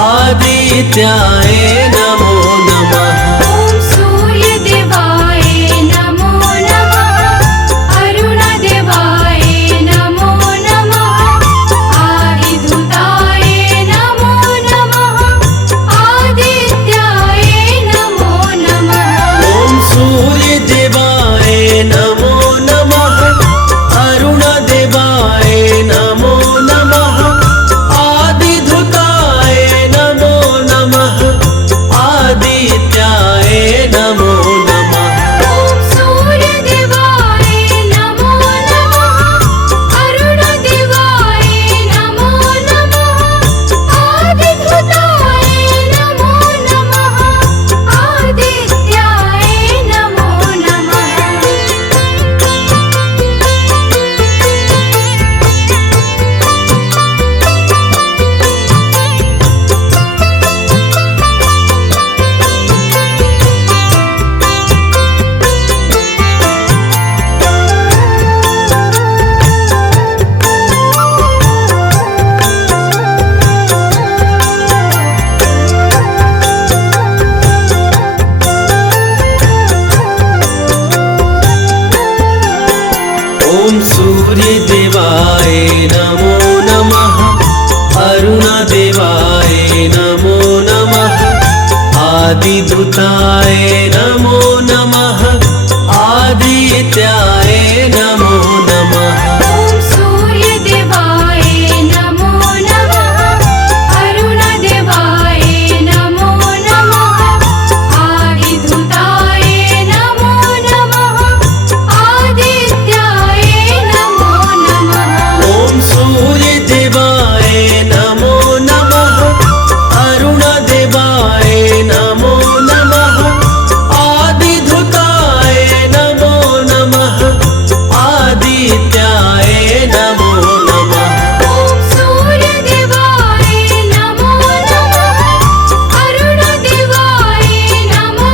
आदित्याय नमो नमः। ॐ सूर्यदेवाय नमो नमः। अरुणदेवाय नमो नमः। आदिधूताय नमो नमः। आदित्याय नमो नमः। ॐ सूर्यदेवाय नमो नमः। अरुणदेवाय नमो नमः। आदिधूताय नमो नमः। आदित्याय नमो नमः। ॐ सूर्यदेवाय नमो नमः। अरुणदेवाय नमो नमः। आदिधूताय नमो नमः। आदित्याय नमो नमः। ॐ सूर्यदेवाय नमो नमः। अरुणदेवाय नमो नमः। आदिधूताय नमो नमः। आदित्याय नमो नमः। ॐ सूर्यदेवाय नमो नमः। अरुणदेवाय नमो नमः। आदिधूताय नमो नमः। आदित्याय नमो नमः। ॐ सूर्यदेवाय नमो नमः। अरुणदेवाय नमो नमः। आदिधूताय नमो नमः। आदित्याय नमो नमः। ॐ सूर्यदेवाय नमो नमः। अरुणदेवाय नमो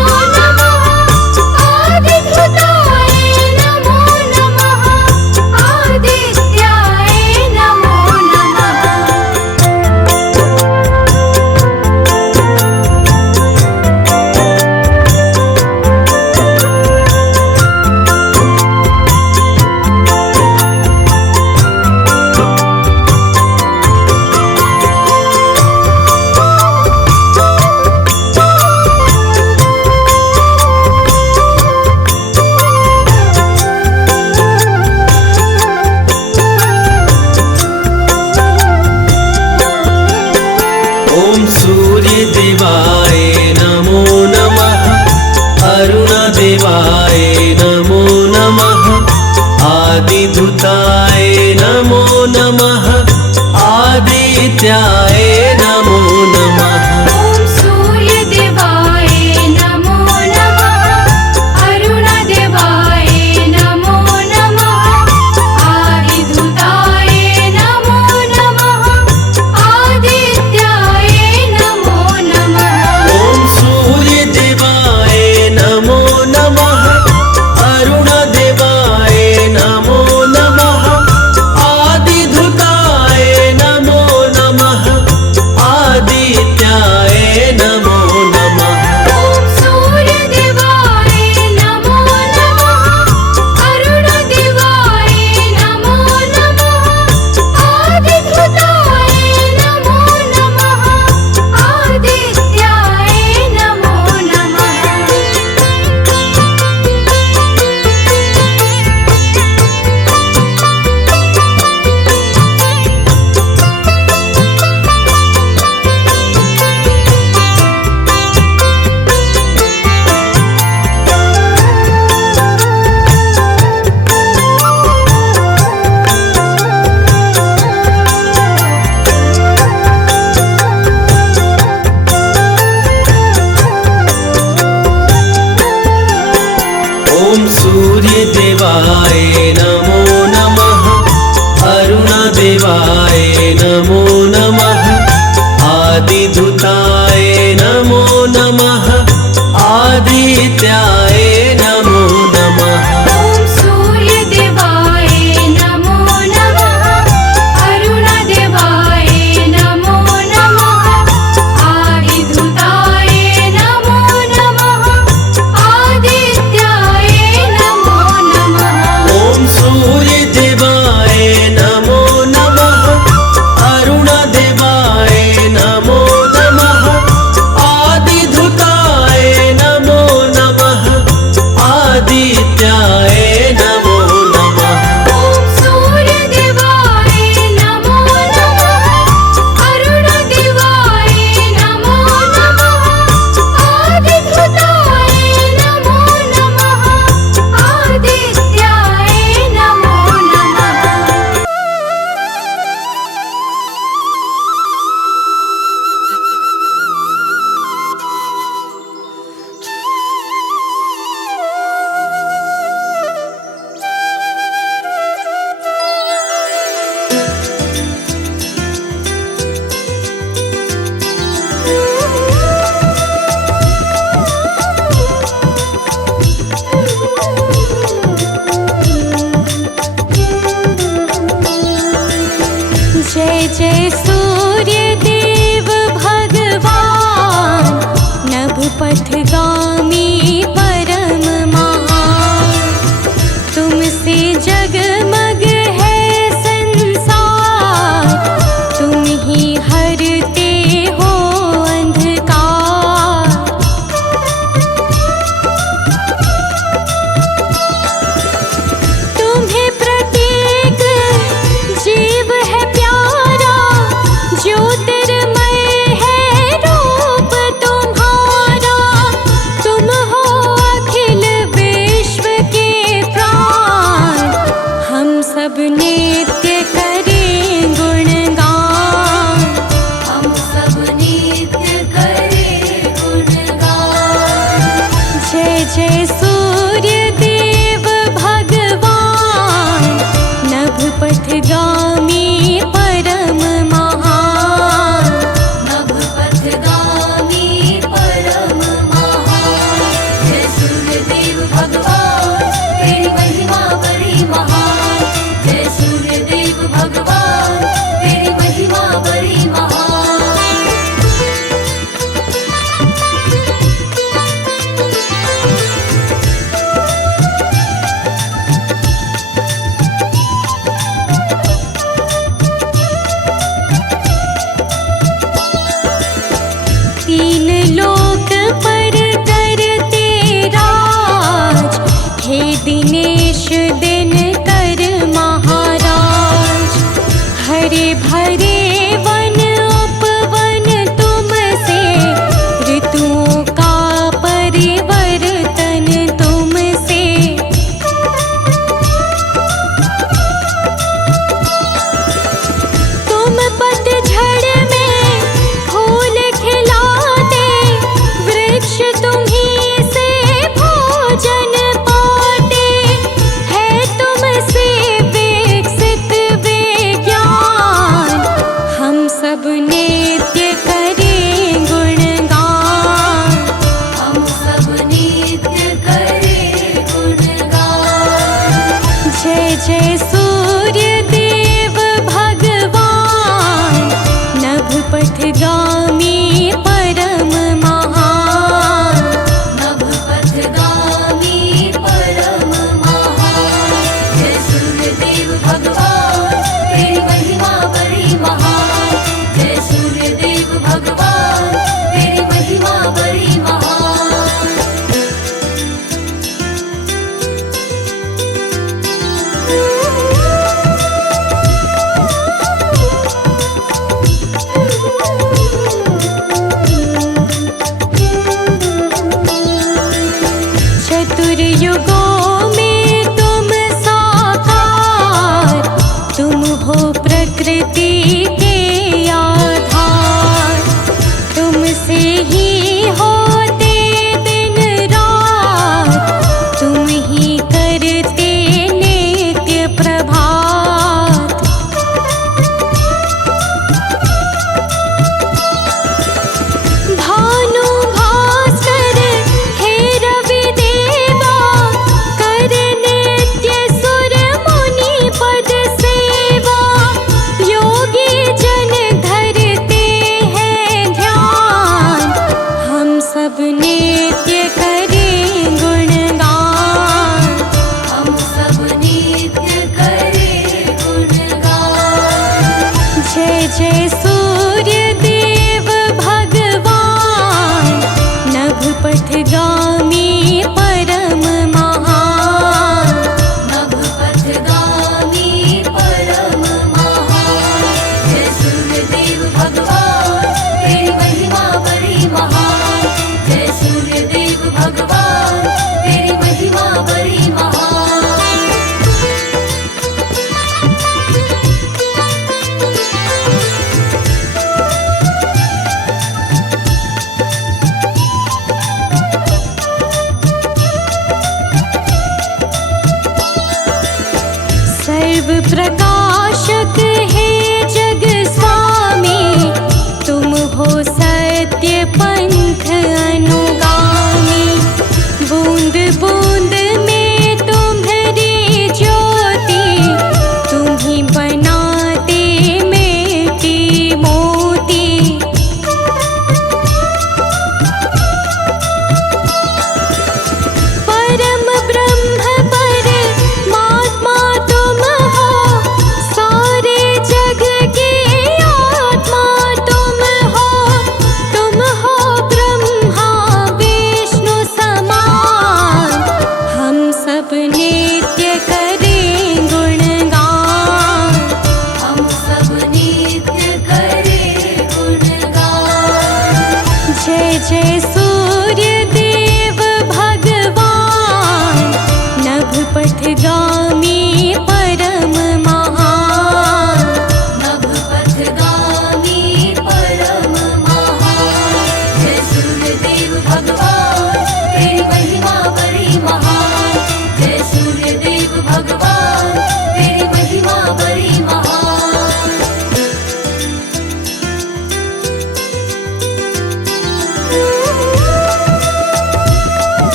नमः। आदिधूताय नमो नमः। आदित्याय नमो नमः। ॐ सूर्यदेवाय नमो नमः। अरुणदेवाय नमो नमः। आदिधूताय नमो नमः। आदित्याय नमो नमः। ॐ सूर्यदेवाय नमो नमः। अरुणदेवाय नमो नमः। आदिधूताय नमो नमः। आदित्याय नमो नमः। ॐ सूर्यदेवाय नमो नमः। अरुणदेवाय नमो नमः। आदिधूताय नमो नमः। आदित्याय नमो नमः। ॐ सूर्यदेवाय नमो नमः। अरुणदेवाय नमो नमः। आदिधूताय नमो नमः। आदित्याय नमो नमः। ॐ सूर्यदेवाय नमो नमः। अरुणदेवाय नमो नमः। आदिधूताय नमो नमः। आदित्याय नमो नमः। ॐ सूर्यदेवाय नमो नमः। अरुणदेवाय नमो नमः। तीन लोक पर करते राज, हे दिनेश दिनकर महाराज। हरे भरे वन उपवन तुमसे, ऋतुओं का परिवर्तन तुमसे। तुम पतझड़ में फूल खिलाते, वृक्ष तुम्हीं से भोजन पाते। है तुमसे विकसित विज्ञान, हम सब नित्य करें गुणगान। हम सब नित्य करें गुणगान। जय जय सूर्य देव भगवान, नभ पथगामी परम महान। नभ पथगामी परम महान। जय सूर्य देव भगवान, तेरी महिमा बड़ी महान। जय सूर्य देव भगवान, तेरी महिमा बड़ी महान। चतुर्युगों में तुम साकार, तुम हो प्रकृति के आधार। तुमसे ही होते दिन रात, तुम ही करते नित्य प्रभात। भानु भास्कर हे रवि देवा, कर नित्य सुर मुनि पद सेवा। योगी जन धरते हैं ध्यान, हम सब नित्य करें गुणगान। हम सब नित्य करें गुणगान। जय जय सूर्य देव भगवान, नभ पथगामी परम महान। नभ पथगामी परम महान। जय सूर्य देव भगवान, तेरी महिमा बड़ी महान। जय सूर्य देव भगवान, तेरी महिमा बड़ी महान। सर्व प्रकाशक हे जग स्वामी, तुम हो सत्य पंथ अनुगामी। बूंद बूंद में तुम्हारी ज्योति, तुम ही बनाते मिट्टी मोती। परम ब्रह्म परमात्मा तुम हो, सारे जग की आत्मा तुम हो। तुम हो ब्रह्मा विष्णु समान, हम सब नित्य करें गुणगान। हम सब नित्य करें गुणगान। जय जय सूर्य देव भगवान, नभ पथगामी परम महान। नभ पथगामी परम महान। जय सूर्य देव भगवान, तेरी महिमा बड़ी महान। जय सूर्य देव भगवान, तेरी महिमा बड़ी महान।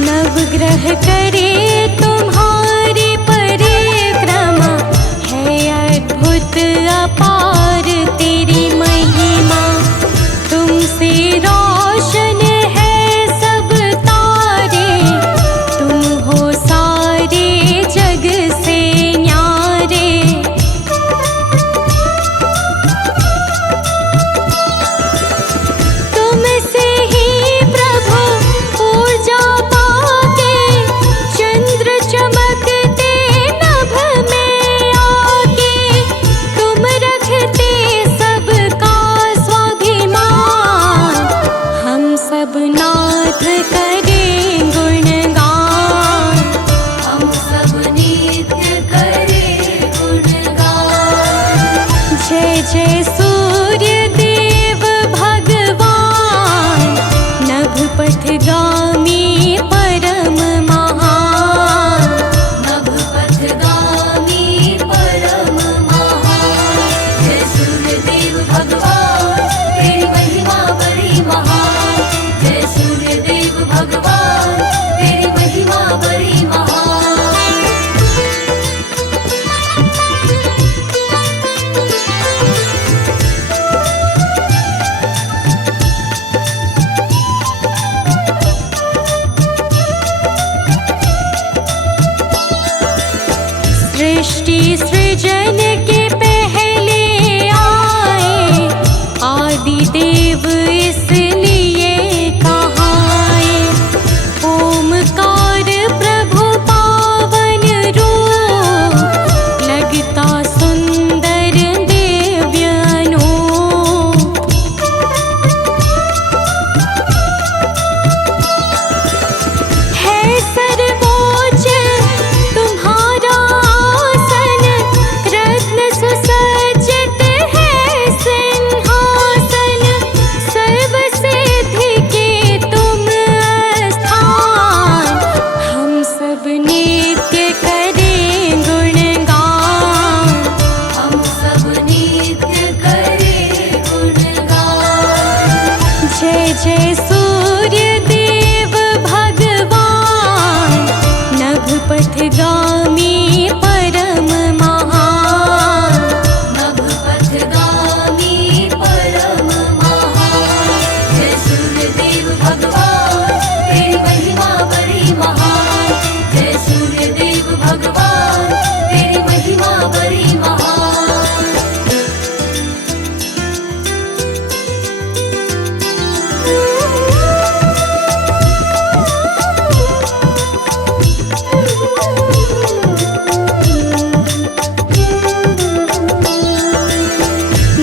नवग्रह करे तुम्हारी परिक्रमा, है अद्भुत अपार तेरी महिमा। तुमसे रोशन है सब तारे, तुम हो सारे जग सृष्टि सृजन के पहले आए, आदि देव इसलिए कहाए। ओमकार प्रभु पावन रूप, लगता सुंदर दिव्य अनूप। है सर्वोच्च तुम्हारा आसन, रत्न सुसज्जित है सिंहासन। सर्वसिद्धि के तुम स्थान, हम सब नित्य करें गुणगान। हम सब नित्य करें गुणगान। जय जय सूर्य देव भगवान, नभपथगामी परम महान। नभपथगामी परम महान। जय सूर्यदेव भगवान, तेरी महिमा बड़ी महान। जय सूर्यदेव भगवान, तेरी महिमा बड़ी महान।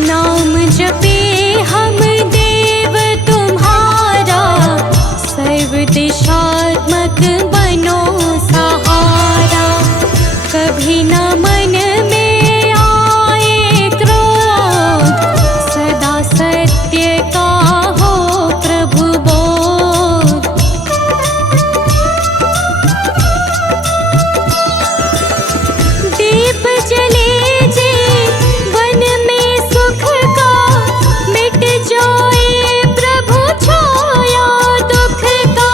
नाम जपे हम देव तुम्हारा, सर्व दिशात्मक बनो सहारा। कभी न मन में आए क्रोध, सदा सत्य का हो प्रभु बोध। दीप जले जीवन में सुख का, मिट जाए प्रभु छाया दुख का।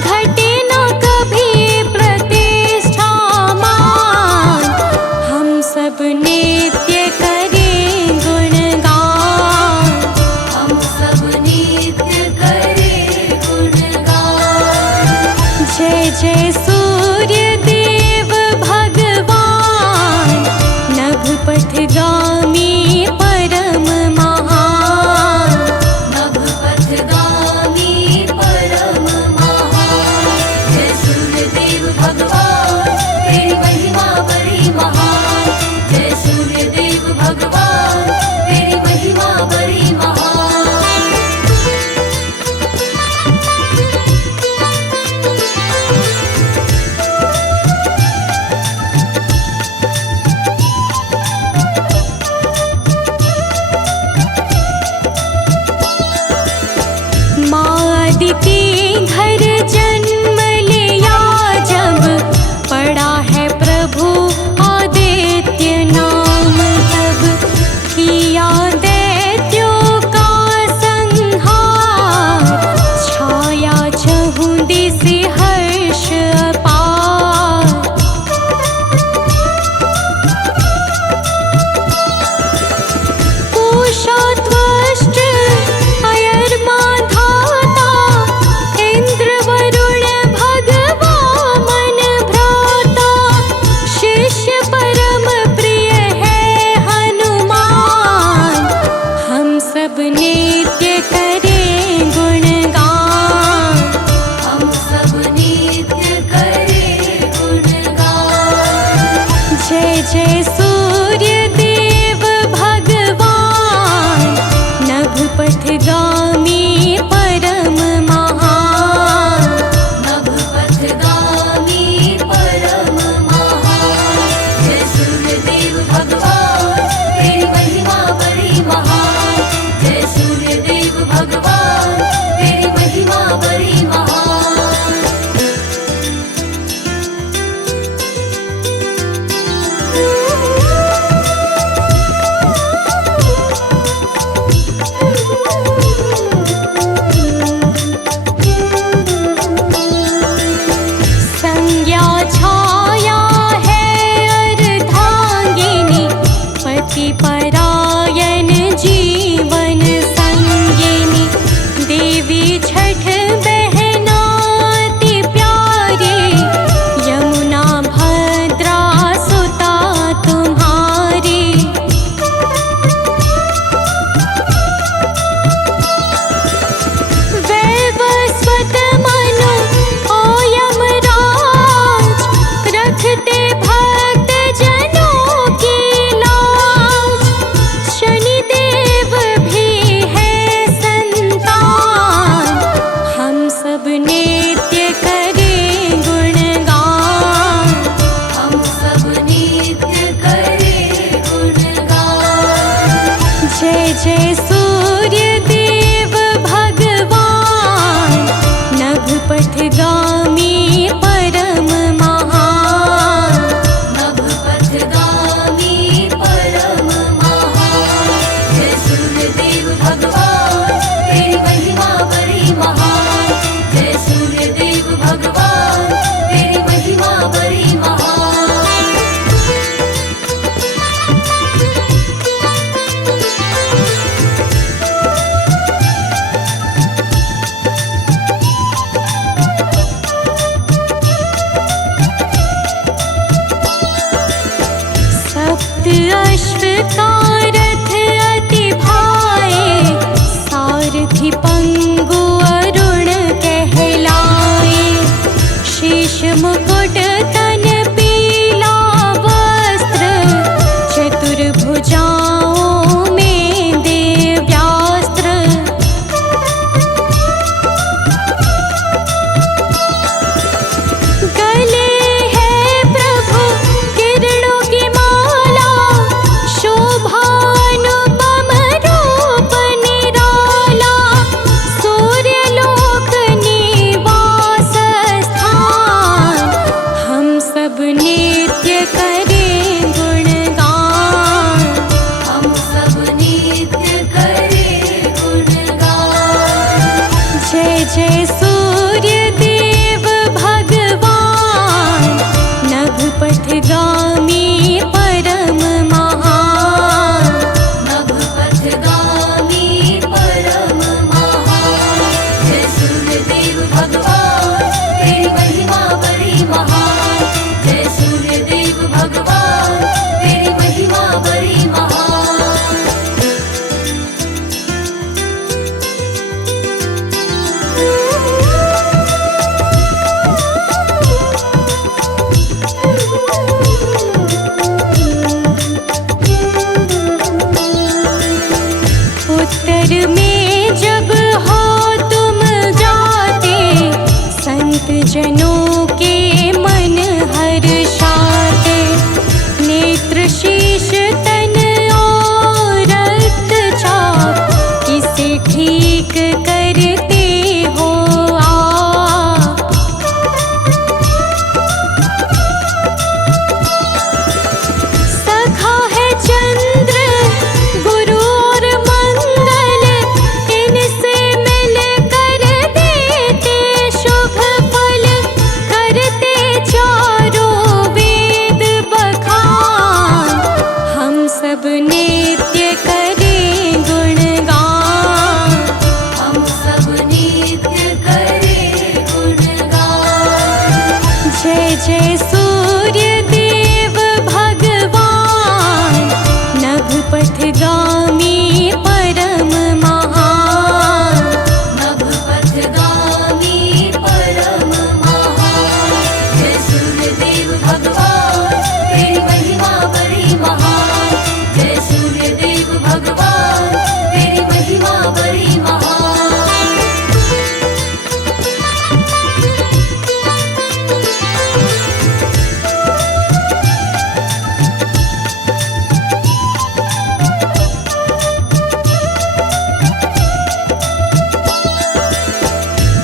घटे न कभी प्रतिष्ठा मान, हम सब नित्य करें गुणगान। हम सब नित्य करें गुणगान। जय जय सूर्य देव भगवान, नभपथगामी परम महान। नभपथगामी परम महान। जय सूर्यदेव भगवान, तेरी महिमा बड़ी महान। जय सूर्यदेव भगवान, तेरी महिमा बड़ी महान। माँ अदिति घर जन्म लिया जब, पड़ा है प्रभु आदित्य नाम तब। किया दैत्यों का संहार, छाया चहुदिश हर्ष अपार। पूषा त्वष्ट अयर्मा धाता, इंद्र वरुण भगवान भ्राता। शिष्य परम प्रिय है हनुमान, हम सब नित्य करें गुणगान। हम सब नित्य करें गुणगान। जय जय सूर्य देव भगवान, नभपथगामी परम महान। नभपथगामी परम महान। जय सूर्यदेव भगवान, तेरी महिमा बड़ी महान। जय सूर्यदेव भगवान, तेरी महिमा बड़ी महान। अश्व का रथ अति भाए, सारथी पंगु अरुण कहलाए। शीश मुकुट तन पीला वस्त्र, चतुर्भुजाओं में दिव्यास्त्र। गले है प्रभु किरणों की माला, शोभानुपम रूप निराला। सूर्यलोक निवास स्थान, हम सब नित्य करें गुणगान। हम सब नित्य करें गुणगान। जय जय सूर्य देव भगवान, नभ पथगामी परम महान। नभ पथगामी परम महान। जय सूर्यदेव भगवान, तेरी महिमा बड़ी महान। जय सूर्यदेव भगवान, तेरी महिमा बड़ी महान। उत्तर में जब हो तुम जाते, संत जनों के मन हर्षाते। नेत्र शीश तन और रक्तचाप, किसे ठीक करते हो आप। सखा है चंद्र गुरु और मंगल, इनसे मिल कर देते शुभ फल। करते चारों वेद बखान, हम सब नित्य करें गुणगान। हम सब नित्य करें गुणगान। जय जय सूर्य देव भगवान, नभ पथगामी परम महान। नभ पथगामी परम महान। जय सूर्यदेव भगवान, तेरी महिमा बड़ी महान। जय सूर्यदेव भगवान, तेरी महिमा बड़ी महान।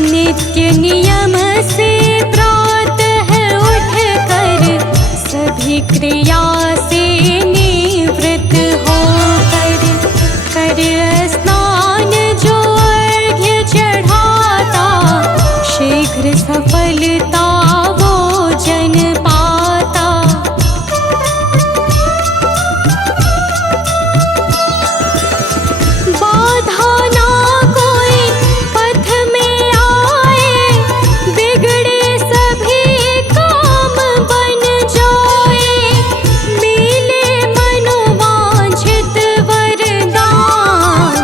नित्य नियम से प्रातः उठकर, सभी क्रिया से निवृत्त होकर। कर स्नान जो अर्घ्य चढ़ाता, शीघ्र सफलता वो जन पाता। बाधा ना कोई पथ में आए, बिगड़े सभी काम बन जाए। मिले मनोवांछित वरदान,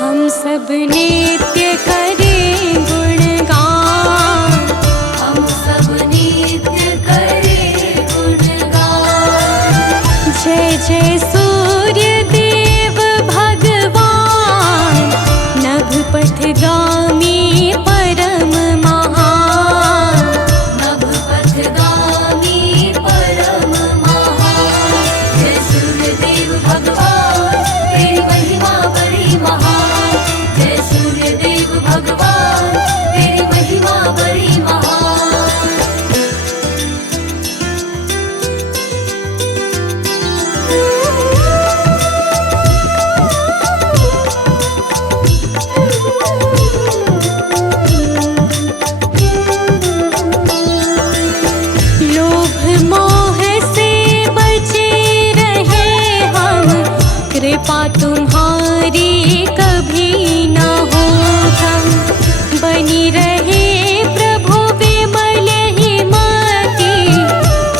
हम सब नित्य करें गुणगान। हम सब नित्य करें गुणगान। जय जय सूर्य देव भगवान, नभ पथगामी परम महान। नभ पथगामी परम महान। जय सूर्यदेव भगवान, तेरी महिमा बड़ी महान। जय सूर्यदेव भगवान, तेरी महिमा बड़ी महान। लोभ मोह से बचे रहे हम, कृपा तुम्हारी कभी न हो कम। बनी रहे प्रभु विमल ही मति,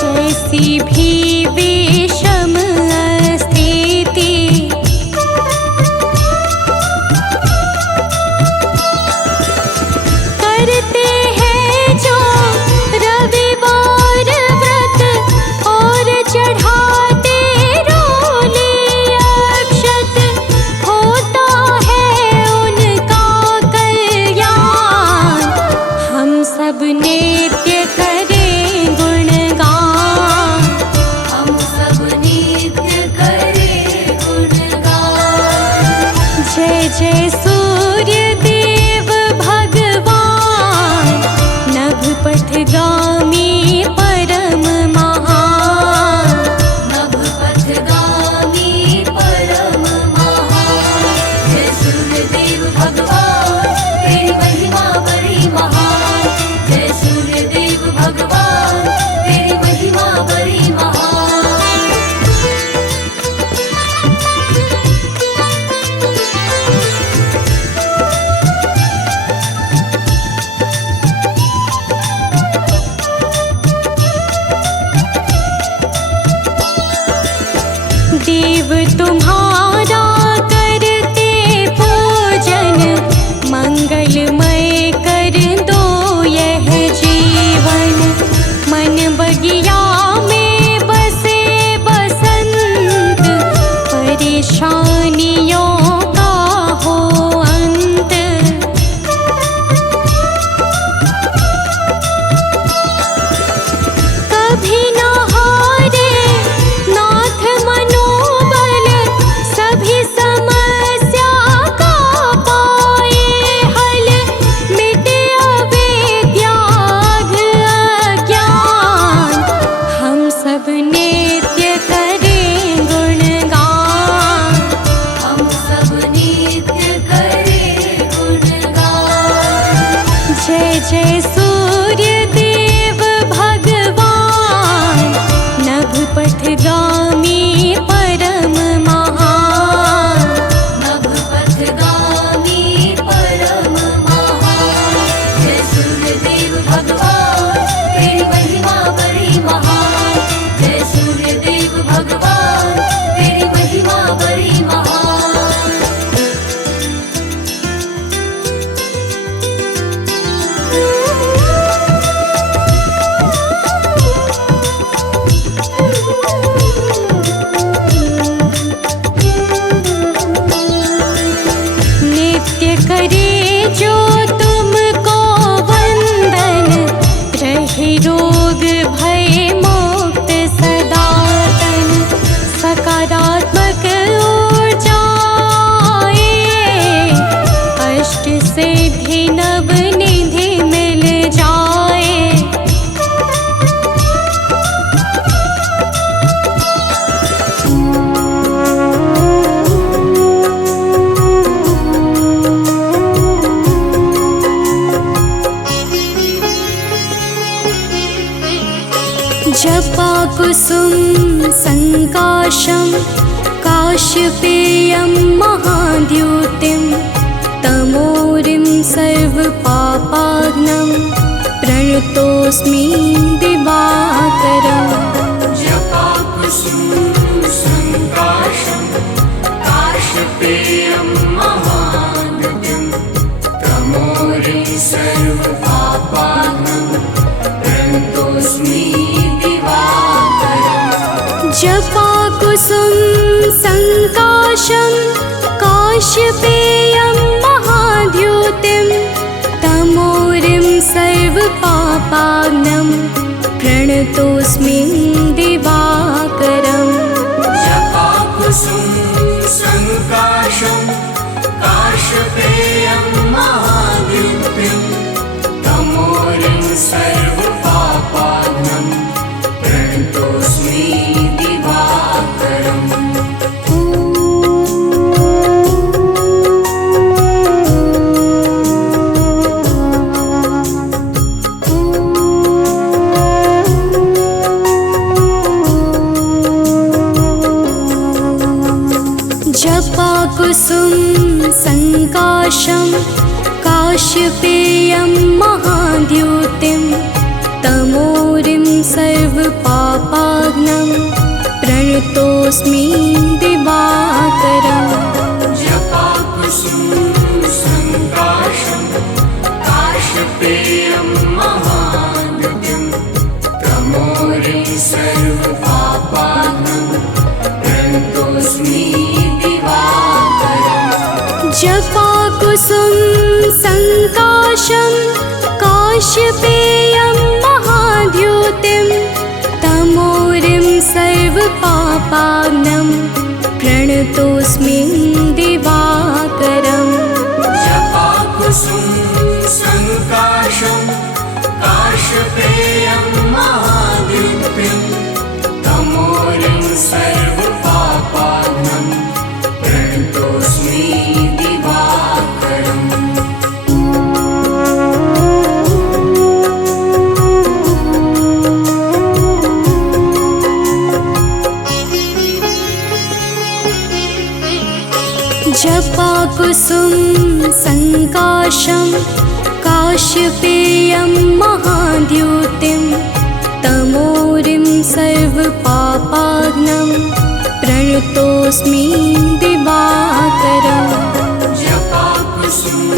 कैसी भी विषम स्थिति। तुम्हारा करते पूजन, मंगलमय कर दो यह जीवन। मन बगिया में बसे बसंत, परेशानियों का हो अंत। कभी न हारे नाथ मनोबल, सभी समस्या का पाए हल। मिटे अविद्याघ अज्ञान, हम सब नित्य करें गुणगान। हम सब नित्य करें गुणगान। जय जय सूर्य देव भगवान, नभ पथगामी परम महान। नभ पथगामी परम महान। जय सूर्यदेव भगवान, तेरी महिमा बड़ी महान। जय सूर्यदेव भगवान, तेरी महिमा बड़ी महान। नित्य करे जो तुमको वंदन, रहे रोग भय मुक्त सदातन। सकारात्मक ऊर्जा आए, अष्ट सिद्धि नव निधि मिल जाए। जपा कुसुम संकाशं, काशपेयं महाद्युतिं। तमोरिं सर्वपापाग्नं, प्रणतोऽस्मि दिवाकरम्। जपा कुसुम संकाशं, काशपेयं महाद्युतिं। तमोरिं सर्वपापाग्नं, प्रणतोऽस्मि दिवाकरम्। जपा कुसुम संकाशं, काशपेयं महाद्युतिं। तमोरिं सर्वपापाग्नं, प्रणतोऽस्मि दिवाकरम्। जपा कुसुम संकाशं, काशपेयं महाद्युतिं। तमोरिं सर्वपापाग्नं, प्रणतोऽस्मि दिवाकरम्। जपा कुसुम संकाशं, काशपेयं महाद्युतिं। तमोरिं सर्वपापाग्नं, प्रणतोऽस्मि दिवाकरम्। जपा कुसुम संकाशं, काशपेयं महाद्युतिं। तमोरिं सर्वपापाग्नं, प्रणतोऽस्मि दिवाकरम्। जपा कुसुम संकाशं, काशपेयं महाद्युतिं। तमोरिं सर्वपापाग्नं, प्रणतोऽस्मि दिवाकरम्। जपा कुसुम संकाशं, काशपेयं महाद्युतिं। तमोरिं सर्वपापाग्नं, प्रणतोऽस्मि दिवाकरम्। जपा कुसुम संकाशं, काशपेयं महाद्युतिं। तमोरिं सर्वपापाग्नं, प्रणतोऽस्मि दिवाकरम् जपाकुसुम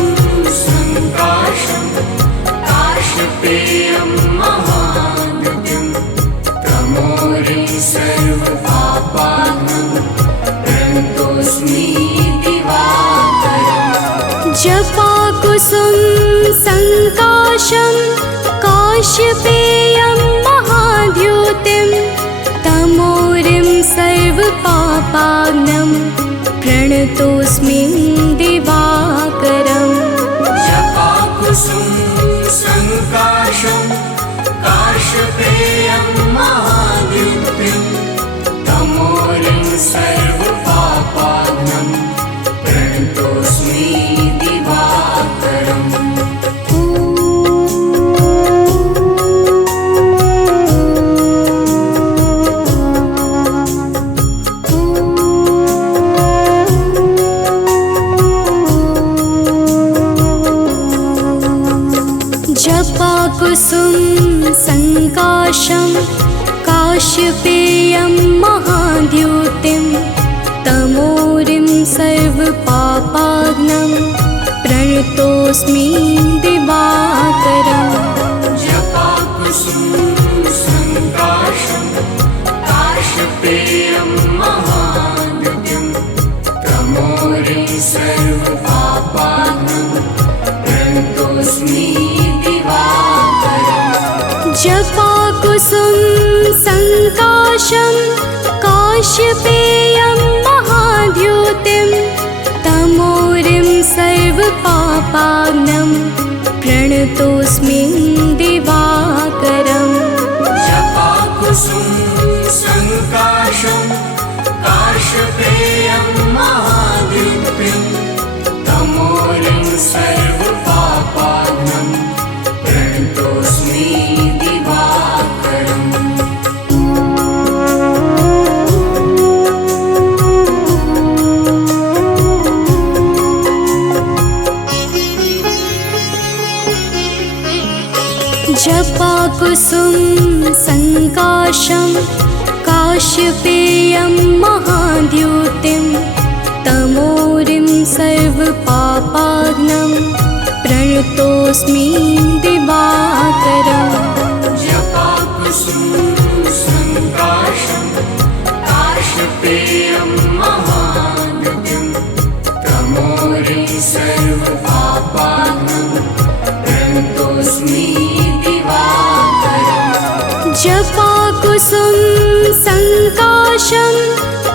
संकाशं काशपेयं महाद्युतिं तमोरिं सर्वपापात्मं प्रणतोऽस्मि दिवाकरम् जपाकुसुम संकाशं काश्यपेयं महाद्युतिं तमोरिं सर्वपापाग्नं प्रणतोऽस्मि दिवाकरम् जपाकुसुम संकाशं काशपेयं महाद्युतिं तमोरिं सर्वपापाग्नं प्रणतोऽस्मि दिवाकरम् जपाकुसुम संकाशं काश्यपेयं महाद्युतिं तमोरिं सर्वपापाग्नं प्रणतोऽस्मि दिवाकरम् जपाकुसुम संकाशं काशपेयं महाद्युतिं तमोरिं सर्वपापाग्नं प्रणतोऽस्मि जपाकुसुम संकाशं काश्यपेयं महाद्युतिं तमोरिं सर्वपापाग्नं प्रणतोऽस्मि दिवाकरम् जपाकुसुम संकाशं काशपेयं महाद्युतिं तमोरिं सर्वपापाग्नं प्रणतोऽस्मि दिवाकरम् जपाकुसुम संकाशं काश्यपेयं महाद्युतिं तमोरिं सर्वपापाग्नं प्रणतोऽस्मि दिवाकरम् जपाकुसुम संकाशं काशपेयं महाद्युतिं तमोरिं सर्वपापाग्नं प्रणतोऽस्मि जपाकुसुम संकाशं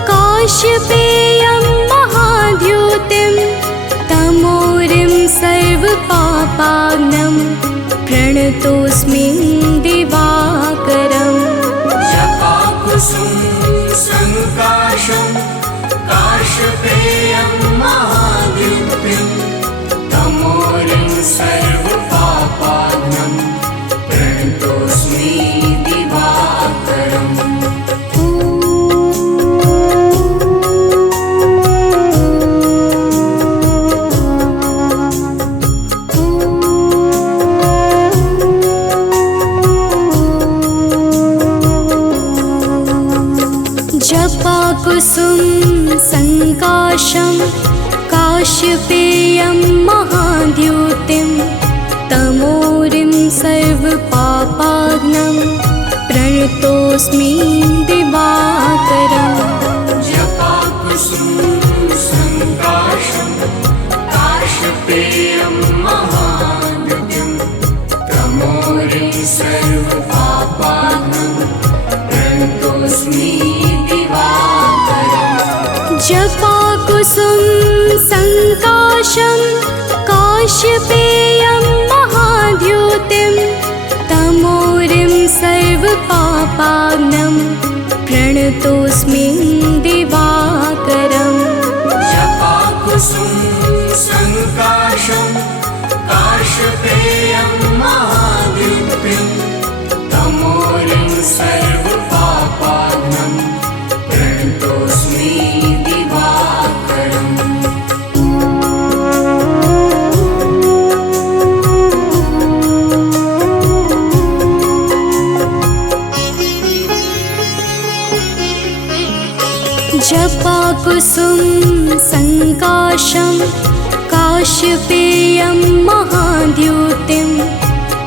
काश्यपेयं महाद्युतिं तमोरिं सर्वपापाग्नं प्रणतोऽस्मि दिवाकरम् जपाकुसुम संकाशं काशपेयं महाद्युतिं तमोरिं सर्वपापाग्नं प्रणतोऽस्मि दिवाकरम् जपाकुसुम संकाशं काश्यपेयं महाद्युतिं तमोरिं सर्वपापाग्नं प्रणतोऽस्मि दिवाकरम् जपाकुसुम संकाशं काशपेयं महाद्युतिं तमोरिं सर्वपापाग्नं प्रणतोऽस्मि जपाकुसुम संकाशं काश्यपेयं महाद्युतिं तमोरिं सर्वपापाग्नं प्रणतोऽस्मि दिवाकरम् जपाकुसुम संकाशं काशपेयं महाद्युतिं तमोरिं सर्वपापाग्नं प्रणतोऽस्मि दिवाकरम् जपाकुसुम संकाशं काश्यपेयं महाद्युतिं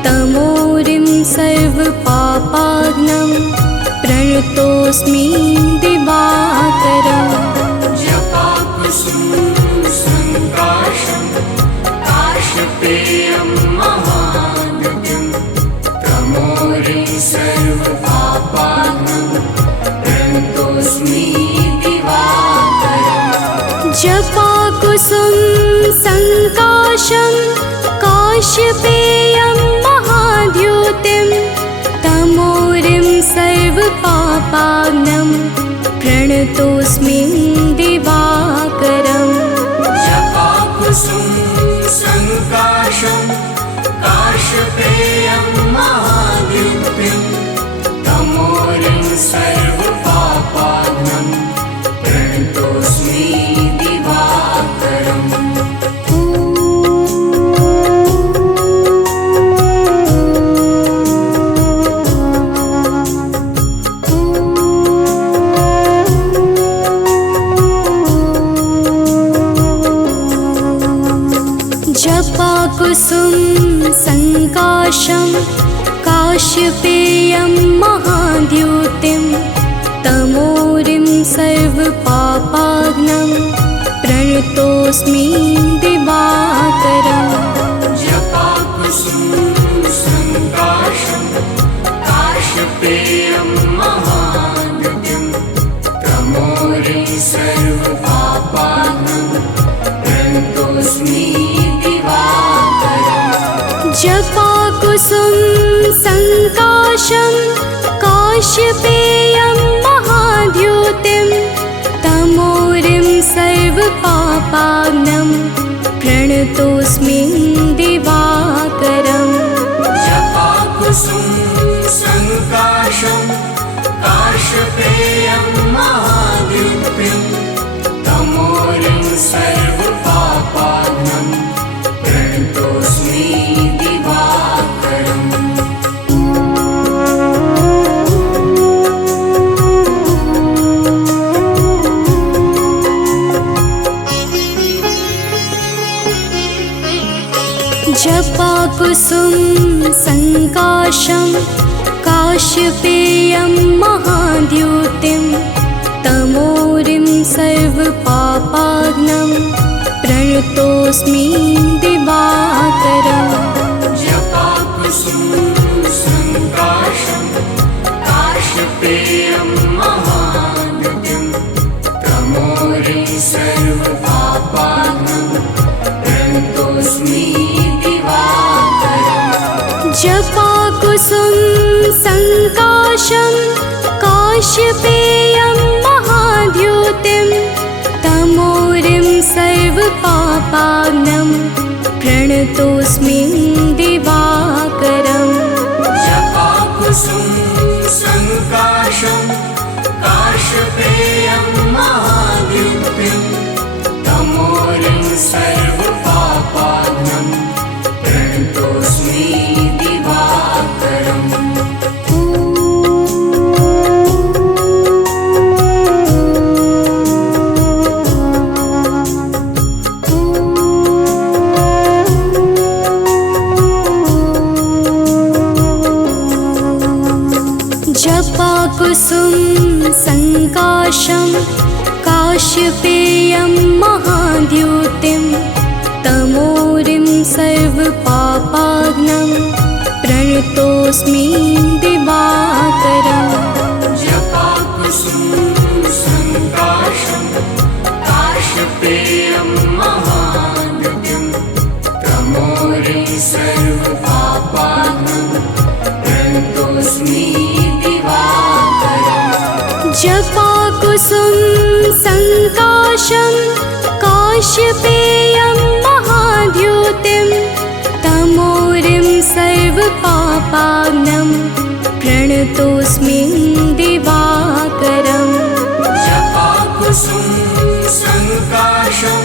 तमोरिं सर्वपापाग्नं प्रणतोऽस्मि दिवाकरम् जपाकुसुम संकाशं काश्यपेयं महाद्युतिं तमोरिं सर्वपापाग्नं प्रणतोऽस्मि जपाकुसुम संकाशं काश्यपेयं महाद्युतिं तमोरिं सर्वपापाग्नं प्रणतोऽस्मि दिवाकरम् जपाकुसुम संकाशं काश्यपेयं महाद्युतिं तमोरिं सर्वपापाग्नं प्रणतोऽस्मि दिवाकरम् जपाकुसुम संकाशं काश्यपेयं महाद्युतिं तमोरिं सर्वपापाग्नं प्रणतोऽस्मि दिवाकरम् जपाकुसुम संकाशं काश्यपेयं महाद्युतिं तमोरिं सर्वपापाग्नं प्रणतोऽस्मि जपाकुसुम संकाशं काश्यपेयं महाद्युतिं तमोरिं सर्वपापाग्नं प्रणतोऽस्मि दिवाकरम् जपाकुसुम संकाशं काश्यपेयं महाद्युतिं तमोरिं सर्वपापाग्नं प्रणतोऽस्मि दिवाकरम् जपाकुसुम संकाशं काश्यपेयं महाद्युतिं तमोरिं सर्वपापाग्नं प्रणतोऽस्मि दिवाकरम् जपाकुसुम संकाशं काश्यपेयं महाद्युतिं तमोरिं सर्वपापाग्नं प्रणतोऽस्मि जपाकुसुम संकाशं काश्यपेयं महाद्युतिं तमोरिं सर्वपापाग्नं प्रणतोऽस्मि दिवाकरम् जपाकुसुम संकाशं काश्यपेयं महाद्युतिं तमोरिं सर्वपापाग्नं प्रणतोऽस्मि दिवाकरम् जपाकुसुम संकाशं काश्यपेयं महाद्युतिं तमोरिं सर्वपापाग्नं प्रणतोऽस्मि दिवाकरम् जपाकुसुम संकाशं काश्यपेयं महाद्युतिं तमोरिं सर्वपापाग्नं प्रणतोऽस्मि जपाकुसुम संकाशं काश्यपेयं महाद्युतिं तमोरिं सर्वपापाग्नं प्रणतोऽस्मि दिवाकरम् जपाकुसुम संकाशं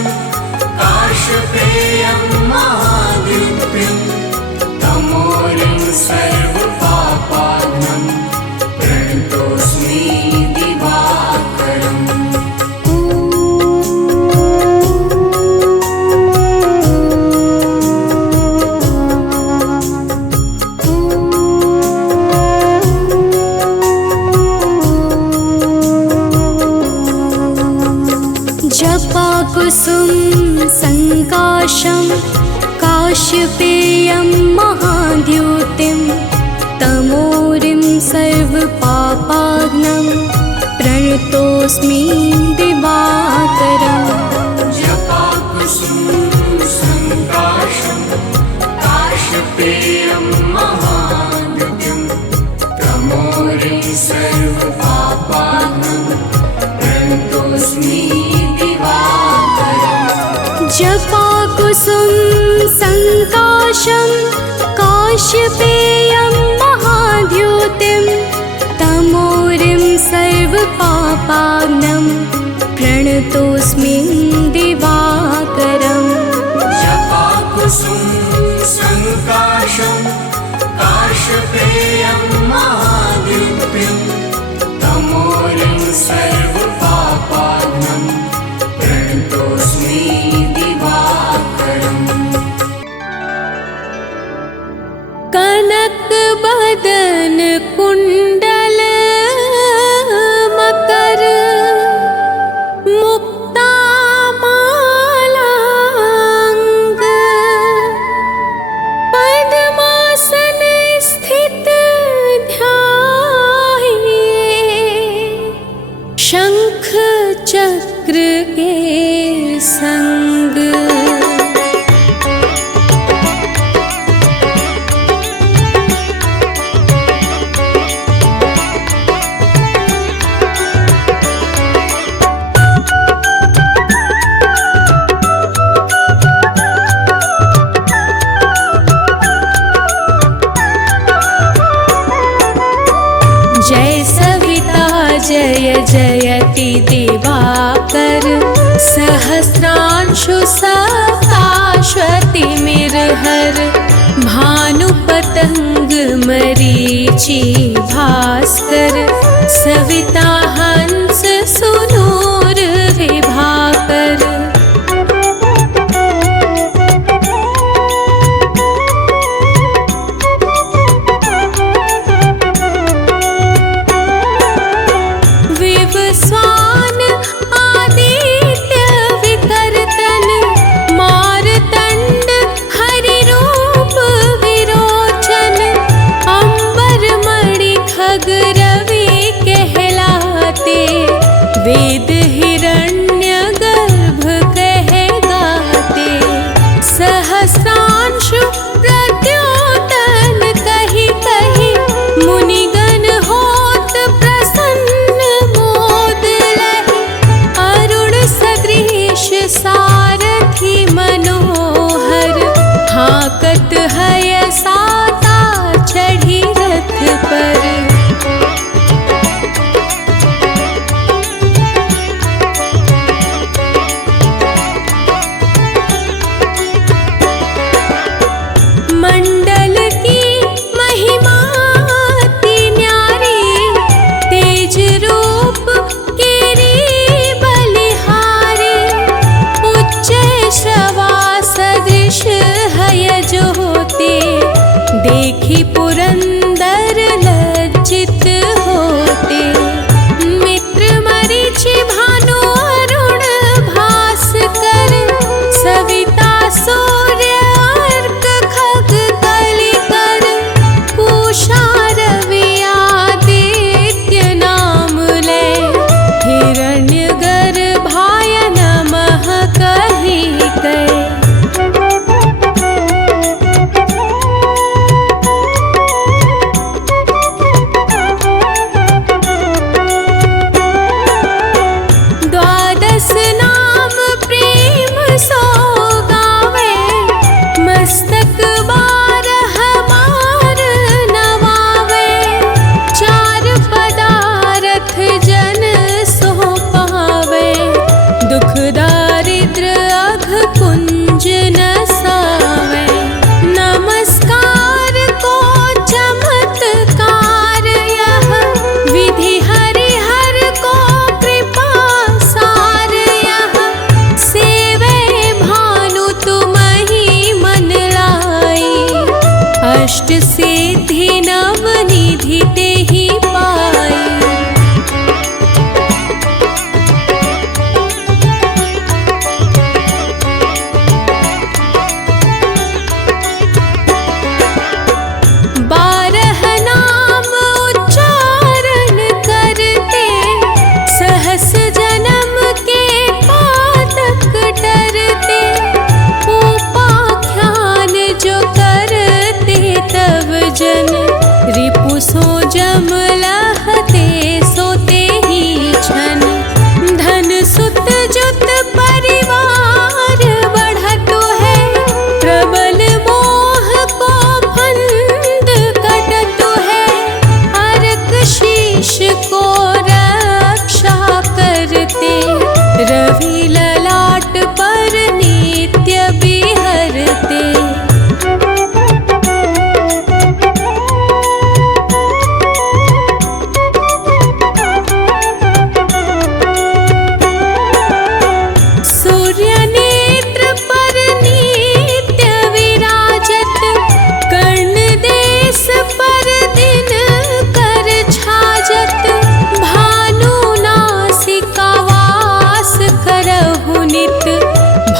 काश्यपेयं महाद्युतिं तमोरिं सर्वपापाग्नं प्रणतोऽस्मि दिवाकरम् संकाशं काश्यपेयं महाद्युतिं तमोरिं सर्वपापाग्नं प्रणतोऽस्मि दिवाकरम् जपाकुसुम संकाशं काश्यपेयं महाद्युतिं तमोरिं सर्वपापाग्नं प्रणतोऽस्मि दिवाकरम् जपाकुसुम संकाशं काश्यपेयं महाद्युतिं तमोरिं सर्वपापाग्नं प्रणतोऽस्मि दिवाकरम् जपाकुसुम संकाशं काश्यपेयं महाद्युतिं तमोरिं सर्वपापाग्नं प्रणतोऽस्मि दिवाकरम् कनक बदन कुंडल मकर मुक्ता मालांग पद्मासन स्थित ध्याये शंख चक्र के संग। जय सविता जय जयति दिवाकर सहस्रांशु सकाश्वतिमिर्हर भानुपतंग मरीचि भास्कर सविता हंस सुनूर विभाकर। विवस्वान आदित्य विकर्तन मारतंड हरिरूप विरोचन अंबर मणि खग रवि कहलाते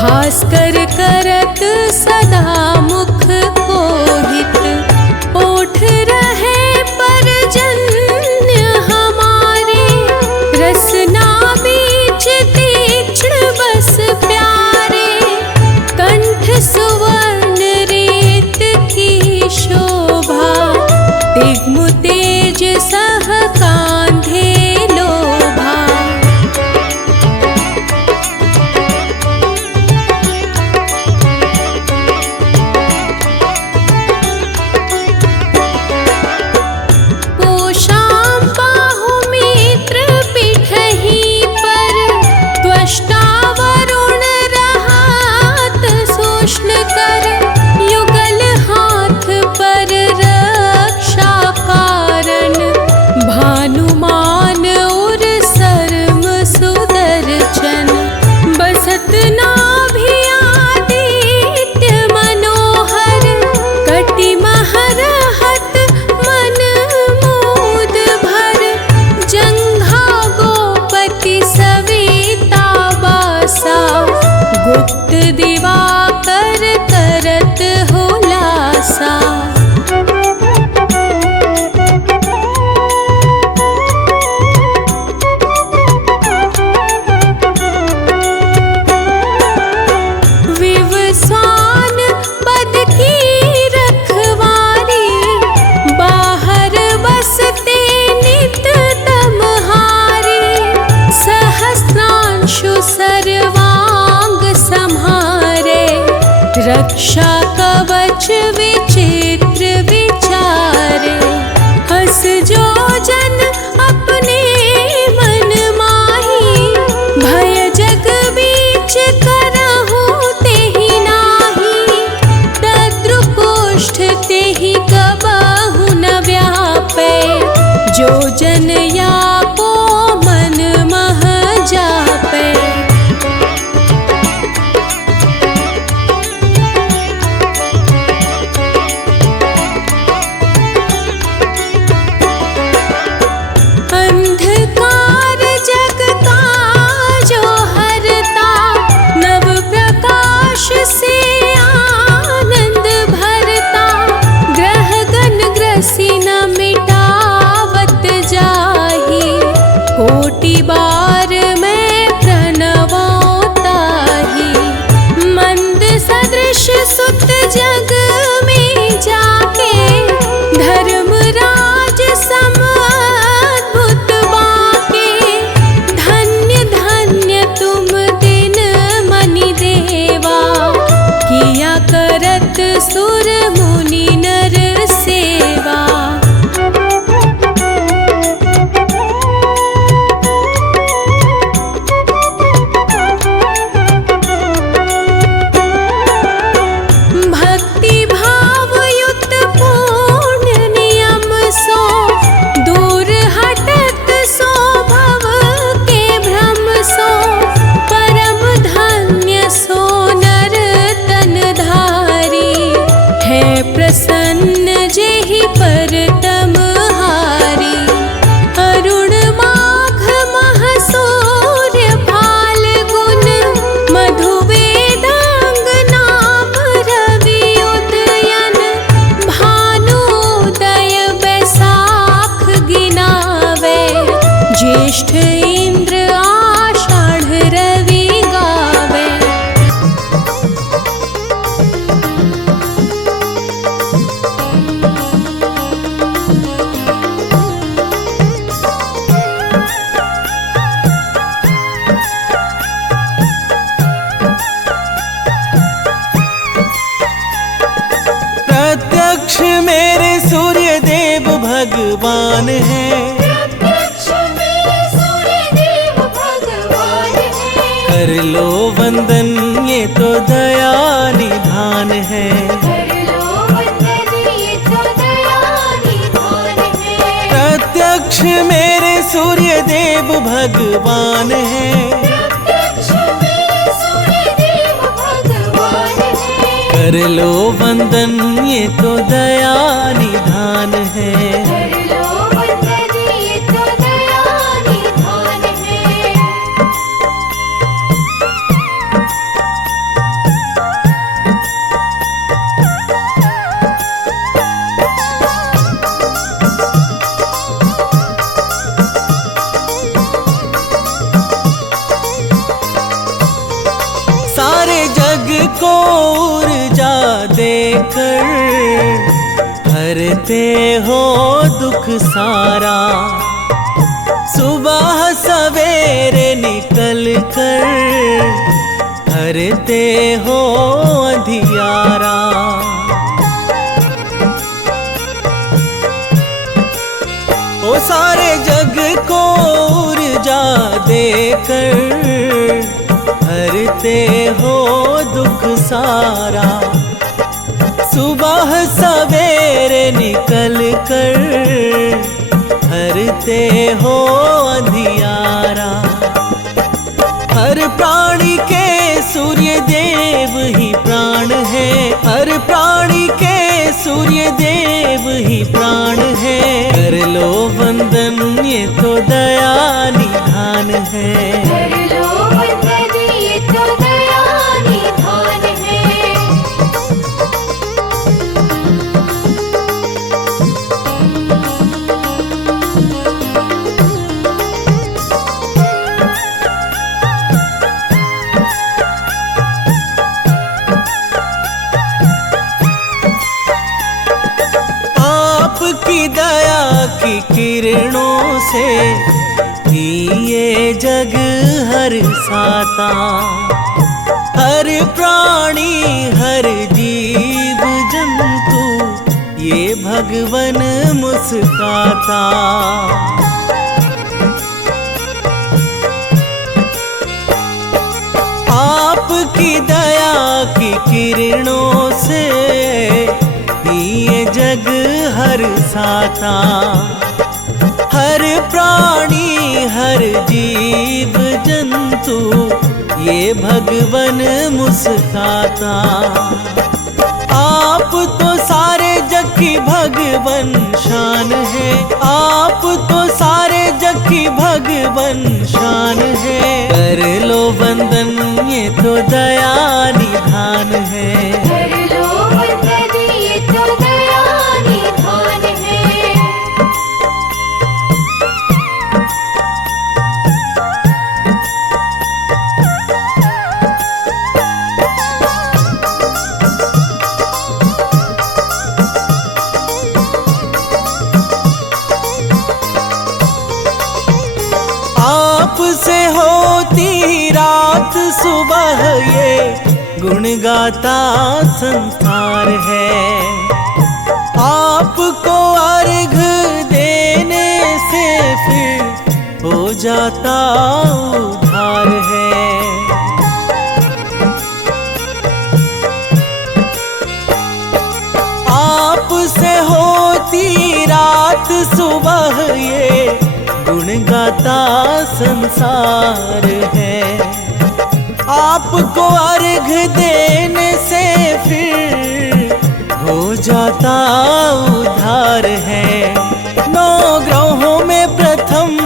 भास्कर करत सदा मुख कोहित, ओठ रहे परजन्य हमारे, रसना बीच तीक्ष्ण बस प्यारे, कंठ सुवर्ण रेत की शोभा, तिग्म तेज सह कांधे लोभा। पोषाम बाहु मित्र पिठहि पर, त्वष्टा वरुण रहात सोष्ण कर, युगल हाथ पर रक्षा कारण, भानुमान उर सर्म सुदर्शन, बसत नाभि आदित्य मनोहर, कटि महरहत मन मोद भर, जंघा गोपति सविता बासा, गुप्त दिवाकर करत हो लासा। विवस्वान पद की रखवारी, बाहर बसते नित तमहारी, सहस्रांशु सर्वांग सम्हारे, रक्षा कवच विचित्र विचारे, हस जो जन अपने मन माही, भय जग बीच करहु तेहि नाही, तद्रुकोष्ठ तेहि कबहु न व्यापै, जो जन यापो मन मह जापै। अंधकार जग का जो हरता, नव प्रकाश से आनंद भरता, ग्रह गण ग्रसी न मिटावत जाहि, कोटि बार मैं प्रणवों ताहि, मंद सदृश सुत जग में जाके, धर्मराज सम अद्भुत बाके, धन्य धन्य तुम दिन मनि देवा, किया करत सुर मुनि नर सेवा। भक्ति भाव युक्त पूर्ण नियम सो, दूर हटत सो भव के भ्रम सो, परम धन्य सो नर तन धारी, है प्रसन्न जेहि पर तमहारी, अरुण माघ मह सूर्य फाल्गुन, मधु वेदांग नाम रवि उदयन, भानुदय बैसाख गिनावे, ज्येष्ठ इंद्र आषाढ़ रवि गावे। प्रत्यक्ष मेरे सूर्य देव भगवान है, प्रत्यक्ष मेरे सूर्य देव भगवान है, कर लो वंदन ये तो दया निधान है। कर लो वंदन ये तो दया निधान है, प्रत्यक्ष मेरे सूर्य देव भगवान है, प्रत्यक्ष मेरे सूर्य देव भगवान है, कर लो वंदन ये तो दया निधान है। कर लो वंदन ये तो दया निधान है। को ऊर्जा देकर हरते हो दुख सारा। सुबह सवेरे निकल कर हरते हो अंधियारा। ओ सारे जग को ऊर्जा देकर हरते हो दुख सारा। सुबह सवेरे निकल कर हरते हो अंधियारा। हर प्राणी के सूर्य देव ही प्राण है, हर प्राणी के सूर्य देव ही प्राण है। कर लो वंदन ये तो दया निधान है। कर लो वंदन ये तो दया निधान है। आपकी दया की किरणों से ही ये जग हर साता। हर प्राणी हर जीव जंतु ये भगवन मुस्काता। आपकी दया की किरणों से ये जग हर साता। हर प्राणी हर जीव जंतु ये भगवन मुस्काता। आप तो सारे जग की भगवन शान है, आप तो सारे जग की भगवन शान है। कर लो वंदन ये तो दया निधान है। कर लो वंदन ये तो दया निधान है। आपसे होती रात सुबह ये गुण गाता संसार है। आपको अर्घ देने से फिर हो जाता उद्धार है। आपसे होती रात सुबह ये गुण गाता संसार है। आपको अर्घ देने से फिर हो जाता उद्धार है। 9 ग्रहों में प्रथम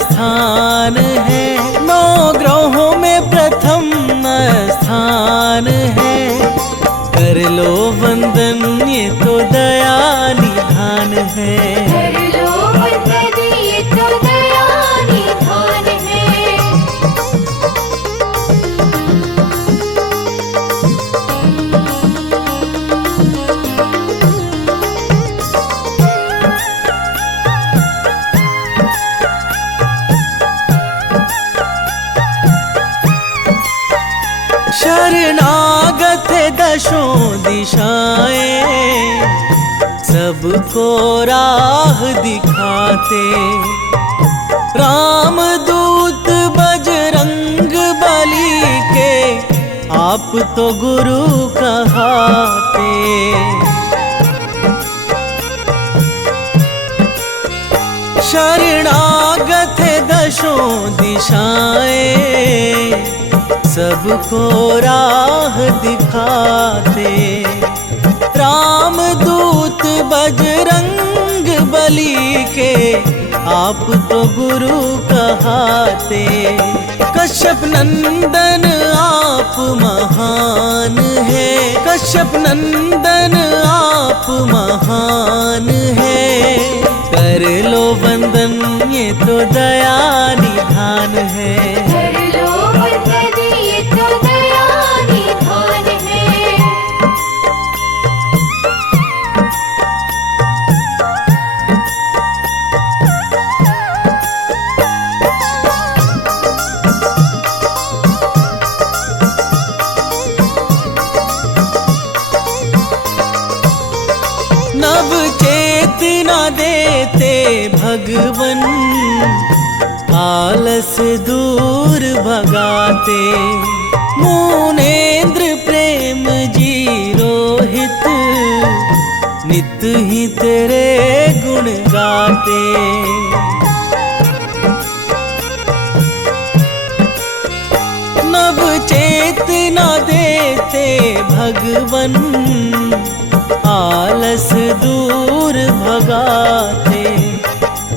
स्थान है, 9 ग्रहों में प्रथम स्थान है। कर लो वंदन ये तो दया निधान है। कर लो वंदन ये तो दया निधान है। शरणागत दशों दिशाएं सबको राह दिखाते। राम दूत बजरंग बली के आप तो गुरु कहाते। शरणागत दशों दिशाएं सबको राह दिखाते। राम दूत बजरंग बली के आप तो गुरु कहाते। कश्यप नंदन आप महान है, कश्यप नंदन आप महान है। कर लो वंदन ये तो दया निधान है। कर लो वंदन ये तो दया निधान भगवन आलस दूर भगाते। मुनेन्द्र प्रेम जी रोहित नित ही तेरे गुण गाते। नव चेतना देते भगवन आलस दूर भगाते।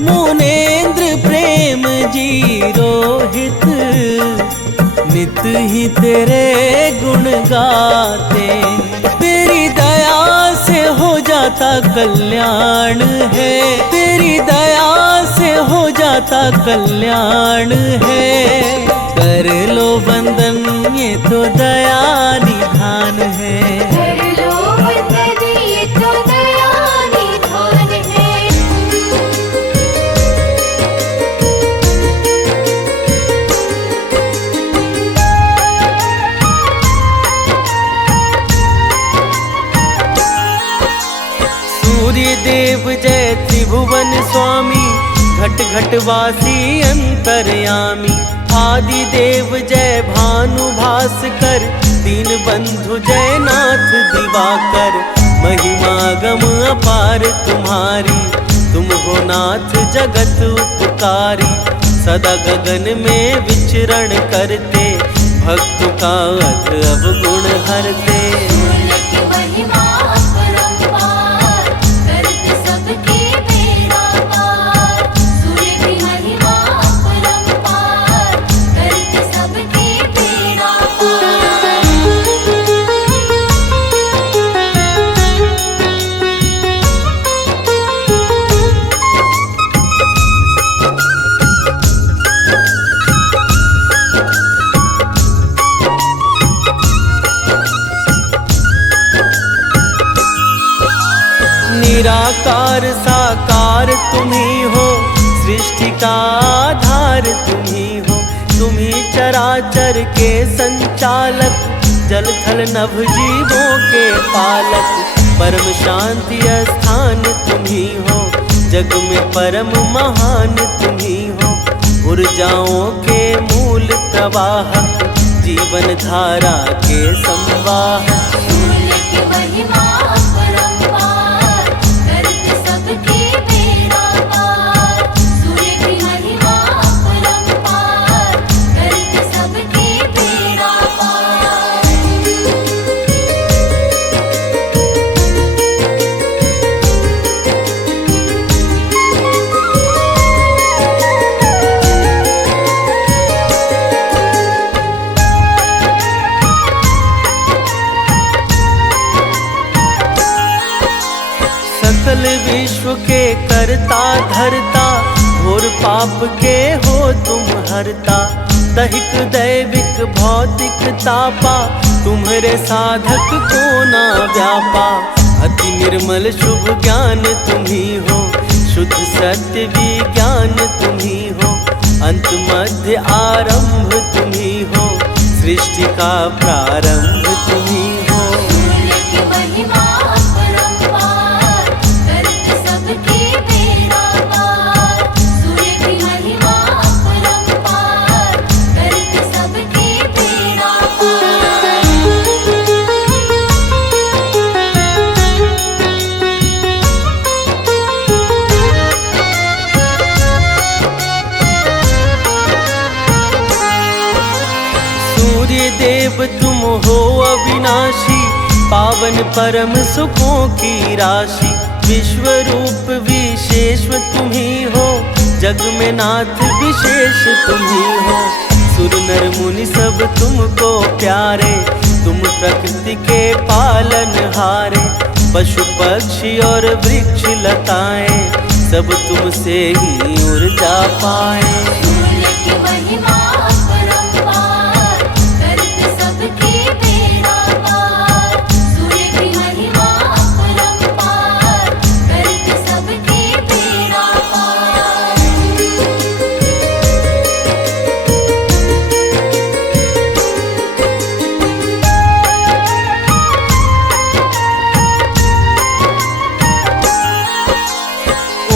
मुनेन्द्र प्रेम जी रोहित नित ही तेरे गुण गाते। तेरी दया से हो जाता कल्याण है, तेरी दया से हो जाता कल्याण है। कर लो वंदन ये तो दया निधान है। कर लो वंदन ये तो दया निधान है। सूर्य देव जय त्रिभुवन स्वामी, घट घट वासी अंतर्यामी। आदि देव जय भानु भास्कर, दीन बंधु जय नाथ दिवाकर। महिमा गम अपार तुम्हारी, तुम हो नाथ जगत उपकारी। सदा गगन में विचरण करते, भक्तों का अध अवगुण हरते। सूर्य की महिमा अपरंपार, करते सबके बेड़ा पार। सूर्य की महिमा अपरंपार, करते सबके बेड़ा पार। निराकार साकार तुम ही हो, सृष्टि का आधार तुम ही हो। तुम ही चराचर के संचालक, जल थल नभ जीवों के पालक। परम शांति स्थान तुम ही हो, जग में परम महान तुम ही हो। ऊर्जाओं के मूल प्रवाहक, जीवन धारा के संवाहक। सूर्य की महिमा अपरंपार, करते सबके बेड़ा पार। सूर्य की महिमा अपरंपार, करते सबके बेड़ा पार। सकल विश्व के करता धरता, घोर पाप के हो तुम हरता। दैहिक दैविक भौतिक तापा, तुम्हारे साधक को ना व्यापा। अति निर्मल शुभ ज्ञान तुम ही हो, शुद्ध सत्य विज्ञान तुम ही हो। अंत मध्य आरंभ तुम ही हो, सृष्टि का प्रारंभ तुम ही हो। सूर्य की महिमा अपरंपार, करते सबके बेड़ा पार। सूर्य की महिमा अपरंपार, करते सबके बेड़ा पार। सूर्य देव तुम हो अविनाशी, पावन परम सुखों की राशि। विश्व रूप विशेष तुम ही हो, जग में नाथ विशेष तुम ही हो। सुर नर मुनि सब तुमको प्यारे, तुम प्रकृति के पालन हारे। पशु पक्षी और वृक्ष लताएं, सब तुमसे ही ऊर्जा पाए। सूर्य की महिमा अपरंपार, करते सबके बेड़ा पार। सूर्य की महिमा अपरंपार, करते सबके बेड़ा पार।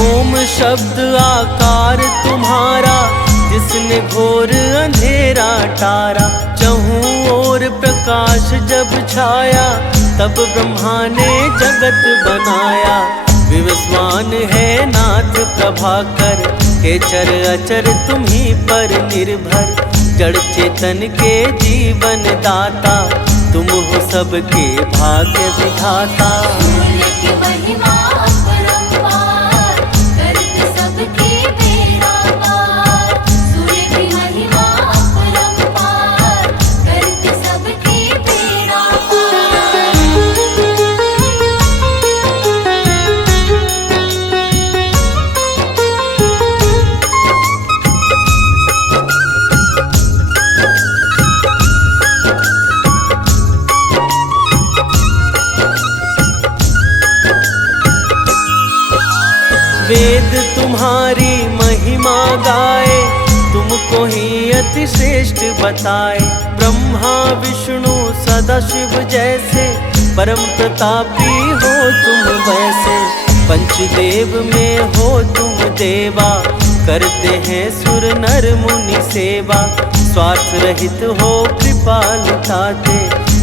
ओम शब्द घोर अंधेरा टारा, चहूं ओर प्रकाश जब छाया, तब ब्रह्मा ने जगत बनाया। विवस्वान है नाथ प्रभाकर, हे चर अचर तुम्हीं पर निर्भर। जड़ चेतन के जीवन दाता, तुम हो सबके भाग्य विधाता। सूर्य की महिमा अपरंपार, करत सबके बेड़ा पार। सूर्य की महिमा अपरंपार, करत सबके बेड़ा पार। वेद तुम्हारी महिमा गाए, तुमको ही अति श्रेष्ठ बताए। ब्रह्मा विष्णु सदा शिव जैसे, परम प्रतापी हो तुम वैसे। पंचदेव में हो तुम देवा, करते हैं सुर नर मुनि सेवा। स्वार्थ रहित हो कृपा लुटाते,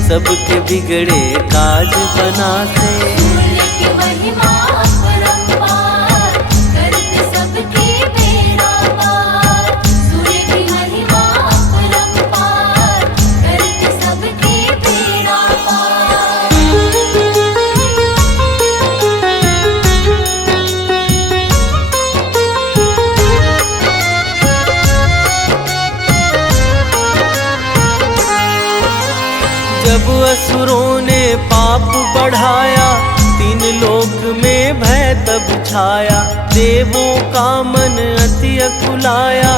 सबके बिगड़े काज बनाते। सूर्य की महिमा अपरंपार, करत सबके बेड़ा पार। सूर्य की महिमा अपरंपार, करत सबके बेड़ा पार। जब असुरों ने पाप बढ़ाया, तीन लोक में भय तब छाया। देवों का मन अति अकुलाया,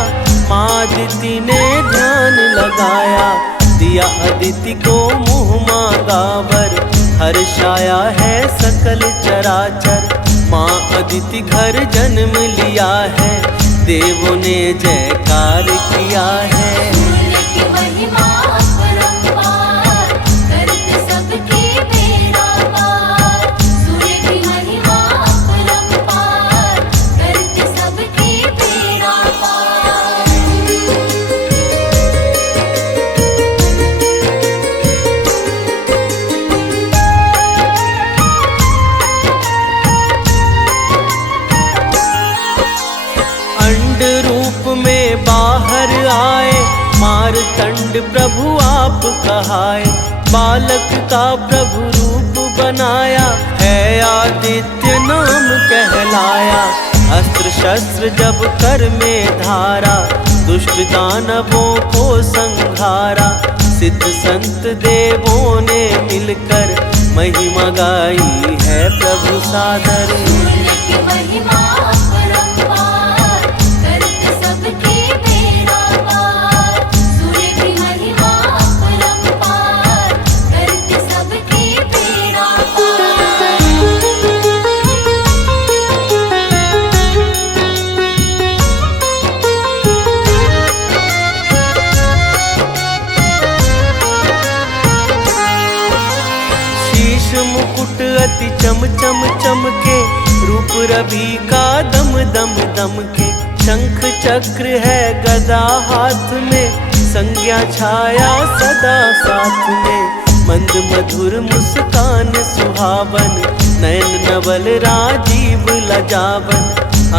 माँ अदिति ने ध्यान लगाया। दिया अदिति को मुँह मांगावर, हर्षाया है सकल चराचर। माँ अदिति घर जन्म लिया है, देवों ने जयकार किया है। सूर्य की महिमा अपरंपार, करत सबके बेड़ा पार। सूर्य की महिमा अपरंपार, करत सबके बेड़ा पार। अंड रूप में बाहर आए, मारतंड प्रभु आप कहाए। बालक का प्रभु रूप बनाया, है आदित्य नाम कहलाया। अस्त्र शस्त्र जब कर में धारा, दुष्ट दानवों को संहारा। सिद्ध संत देवों ने मिलकर, महिमा गाई है प्रभु सादर। सूर्य की महिमा अपरंपार, करत सबके बेड़ा पार। सूर्य की महिमा अपरंपार, करत सबके बेड़ा पार। शीश मुकुट अति चम चम चमके, रूप रवि का दम दम दम के। शंख चक्र है गदा हाथ में, संज्ञा छाया सदा साथ में। मंद मधुर मुस्कान सुहावन, नयन नवल राजीव लजावन।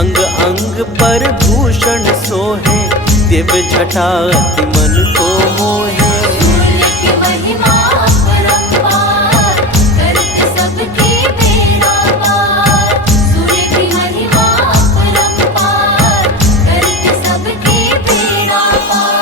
अंग अंग पर भूषण सोहे, दिव्य छटा अति मन को मोहे। सूर्य की महिमा अपरंपार, करत सबके बेड़ा पार। सूर्य की महिमा अपरंपार, करत सबके बेड़ा पार।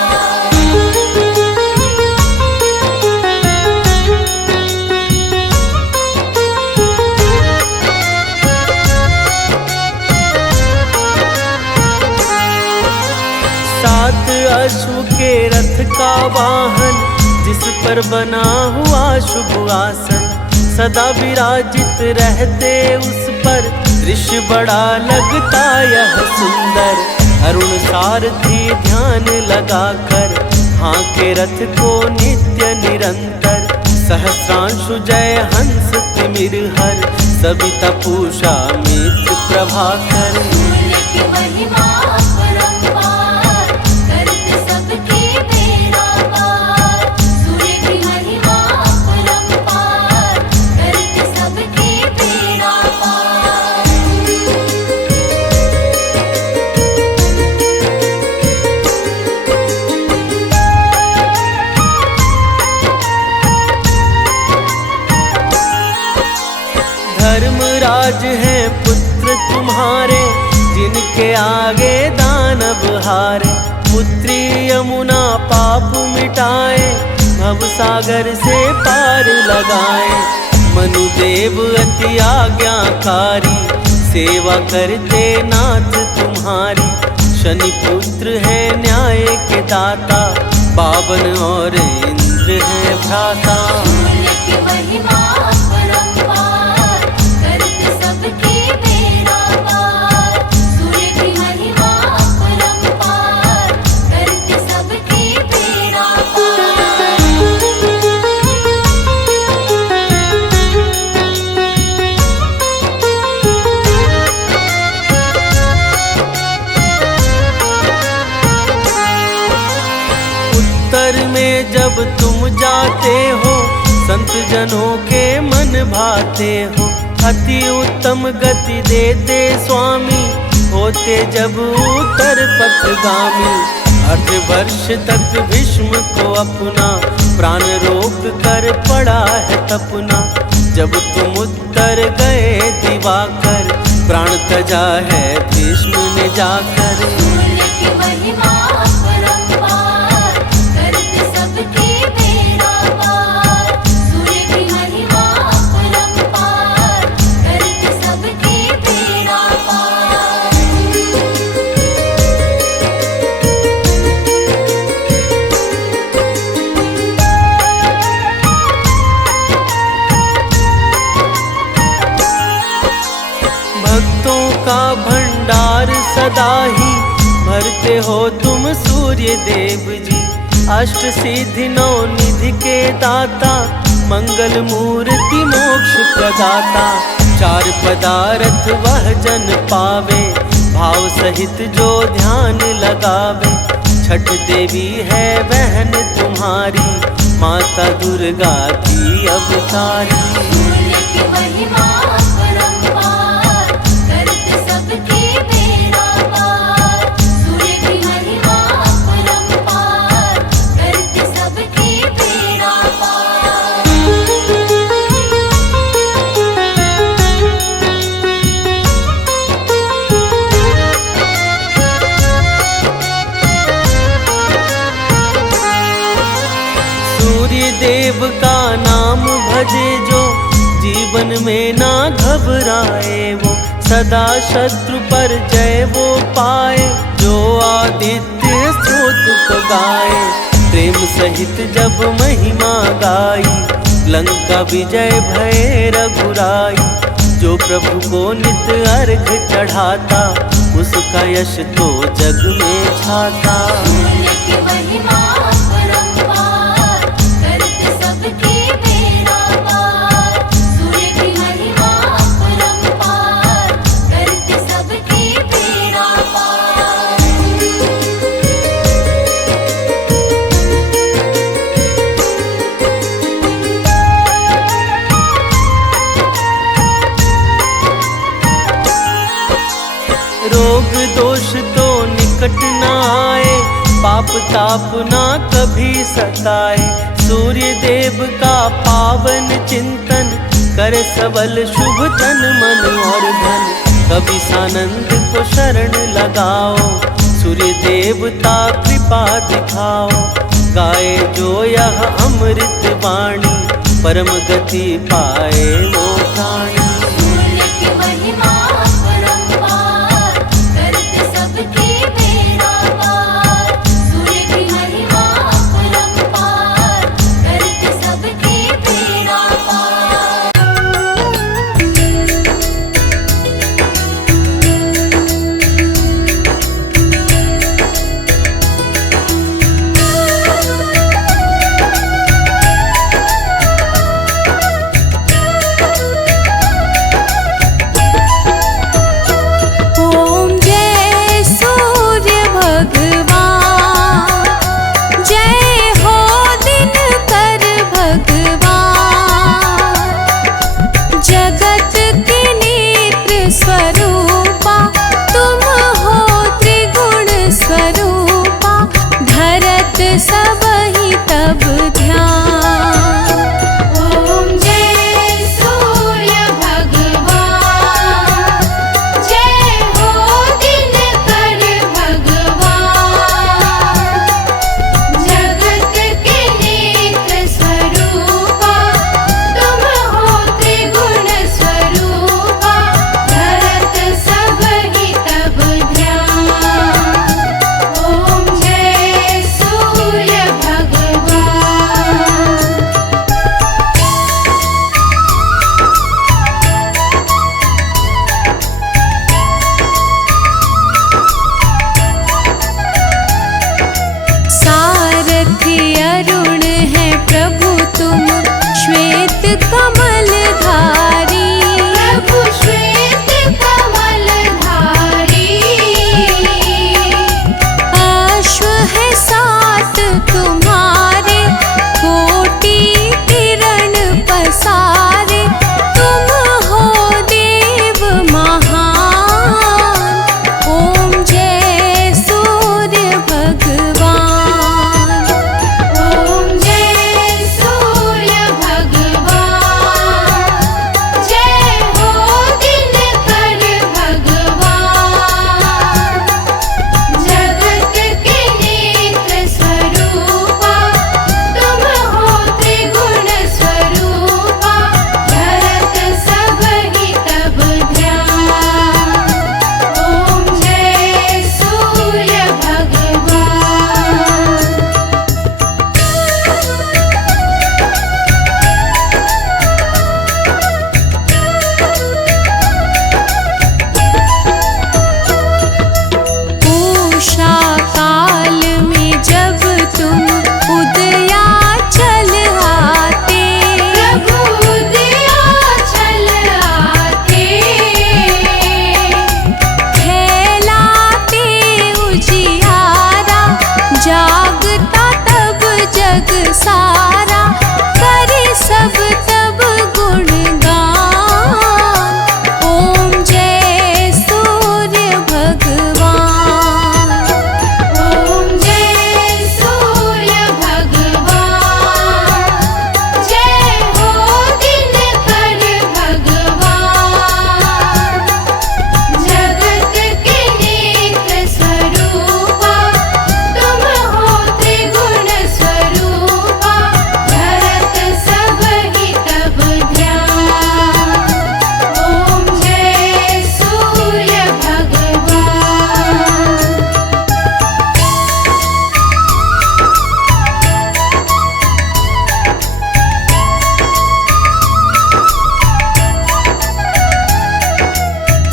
सात अश्व के रथ का वाहन, जिस पर बना हुआ शुभ आसन। सदा विराजित रहते उस पर, दृश्य बड़ा लगता यह सुंदर। अरुण सारथी ध्यान लगाकर, हाँके रथ को नित्य निरंतर। सहस्रांशु जय हंस तिमिर हर, सविता पूषा मित्र प्रभाकर। सूर्य की महिमा अपरंपार, करत के आगे दानव हारे, पुत्री यमुना पाप मिटाए, भव सागर से पार लगाए। मनुदेव अति आज्ञाकारी, सेवा करते नाथ तुम्हारी। शनि पुत्र है न्याय के दाता, पावन और इंद्र है भ्राता। सूर्य की महिमा अपरंपार, करते सबके बेड़ा पार। सूर्य की महिमा अपरंपार, करते सबके बेड़ा पार। उत्तर में जब तुम जाते हो, संत जनों के मन भाते हो। अति उत्तम गति देते स्वामी, होते जब उत्तर पथगामी। अर्धवर्ष तक भीष्म को अपना, प्राण रोक कर पड़ा है तपना। जब तुम उत्तर गए दिवाकर, प्राण तजा है भीष्म ने जाकर। सूर्य की महिमा अपरंपार, करते सबके बेड़ा पार। सूर्य की महिमा अपरंपार, करते सबके बेड़ा पार। भक्तों का भंडार सदा ही भरते हो तुम सूर्य देव जी। अष्ट सिद्धि नौ निधि के दाता, मंगल मूर्ति मोक्ष प्रदाता। चार पदार्थ वह जन पावे, भाव सहित जो ध्यान लगावे। छठ देवी है बहन तुम्हारी, माता दुर्गा की अवतारी। सूर्य की महिमा अपरंपार, करते सबके बेड़ा पार। सूर्य की महिमा अपरंपार, करते सबके बेड़ा पार। सूर्य देव का नाम भजे जो, जीवन में ना घबराए वो। सदा शत्रु पर जय वो पाए, जो आदित्य स्तोत्र को गाए। प्रेम सहित जब महिमा गाई, लंका विजय भय रघुराई। जो प्रभु को नित अर्घ चढ़ाता, उसका यश तो जग में छाता। सूर्य की महिमा अपरंपार, करते सबके बेड़ा पार। सूर्य की महिमा अपरंपार, करते सबके बेड़ा पार। रोग दोष तो निकट न आए, पाप ताप ना कभी सताए। सूर्य देव का पावन चिंतन, करे सबल शुभ तन मन और धन। कभी सानंद को शरण लगाओ, सूर्य देवता कृपा दिखाओ। गाए जो यह अमृत वाणी, परम गति पाए वो प्राणी। सूर्य की महिमा अपरंपार, करते सबके बेड़ा पार। सूर्य की महिमा अपरंपार, करते सबके बेड़ा पार। सबहि तब ध्यान। ओम जय सूर्य भगवान, जय हो दिन जग सारा, करे सब तब गुणगान। ओम जय सूर्य भगवान। ओम जय सूर्य भगवान, जय हो दिनकर भगवान। जगत के नेत्र स्वरूपा, तुम हो त्रिगुण स्वरूपा। धरत सब ही तब ध्यान। ओम जय सूर्य भगवान।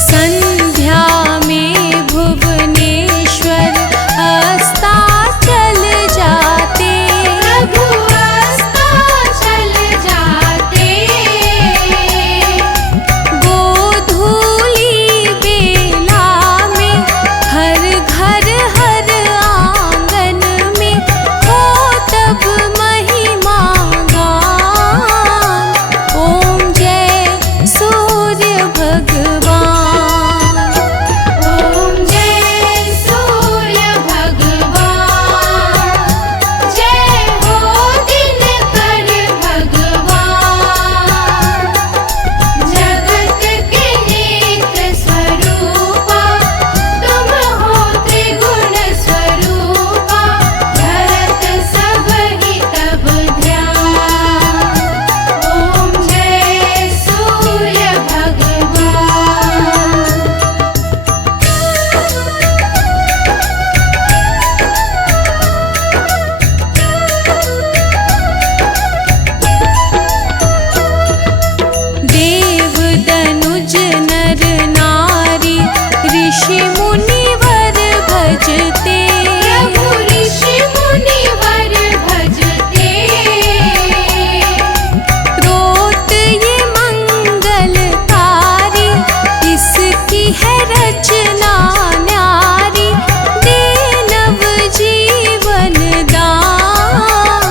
संध्या में भुवनेश्वर अस्ताचल जाते। प्रभु अस्ताचल जाते। गोधूली बेला में हर घर हर आंगन में हो तब महिमा गान। ओम जय सूर्य भगवान। ओम जय सूर्य भगवान, जय हो दिनकर भगवान। जगत के नेत्र स्वरूपा, तुम हो त्रिगुण स्वरूपा। धरत सब ही तब ध्यान। ओम जय सूर्य भगवान। देव दनुज नर नारी ऋषि मुनिवर भजते। प्रभु ऋषि मुनिवर भजते। रोत ये मंगलकारी, इसकी है रचना न्यारी। दे नव जीवन दान।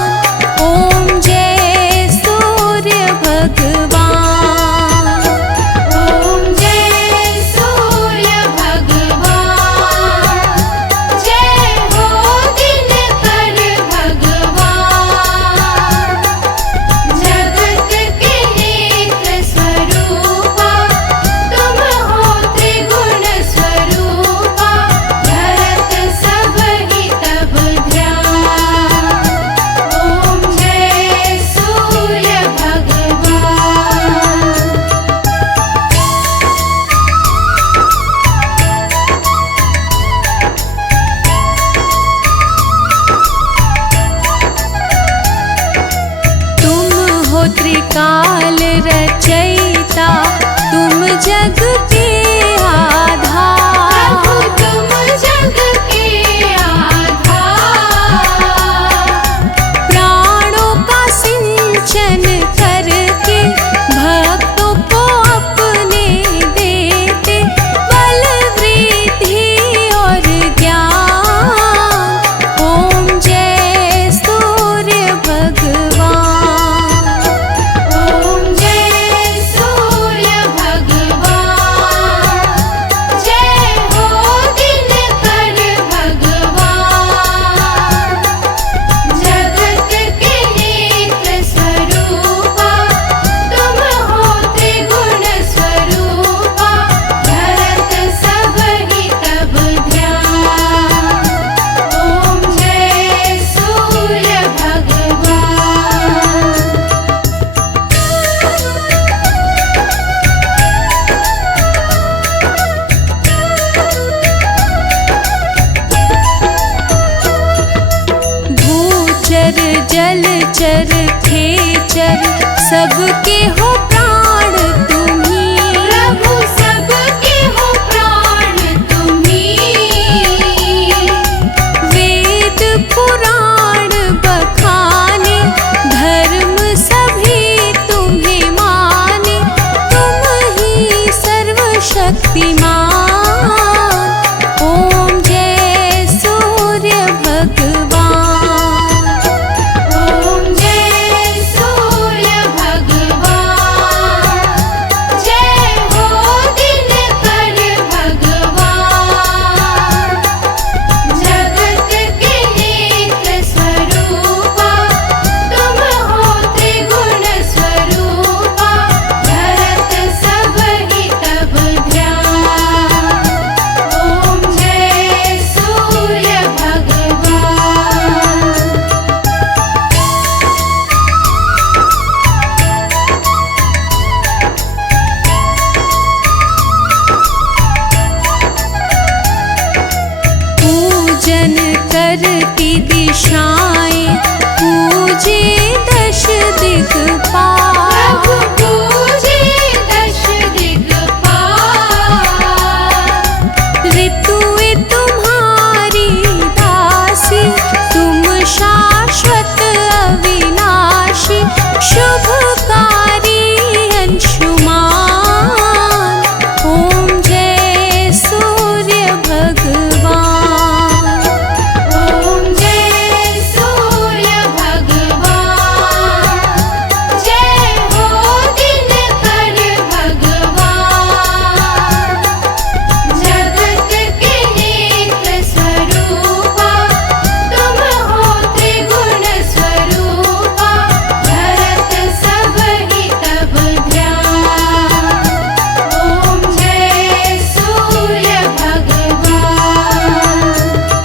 ओम जय सूर्य भगवान। ओम जय सूर्य भगवान, जय हो दिनकर भगवान। जगत के नेत्र स्वरूपा, तुम हो त्रिगुण स्वरूपा। धरत सब ही तब ध्यान। ओम जय सूर्य भगवान। तुम हो त्रिकाल रचयिता, तुम जग के आधार। प्रभु तुम जग के आधार। प्राणों का सिंचन करके भक्तों को अपने देते। बल वृद्धि और ज्ञान। ओम जय सूर्य भगवान। ओम जय सूर्य भगवान, जय हो दिनकर भगवान। जगत के नेत्र स्वरूपा, तुम हो त्रिगुण स्वरूपा। धरत सब ही तब ध्यान। ओम जय सूर्य भगवान। भूचर जलचर खेचर सबके हो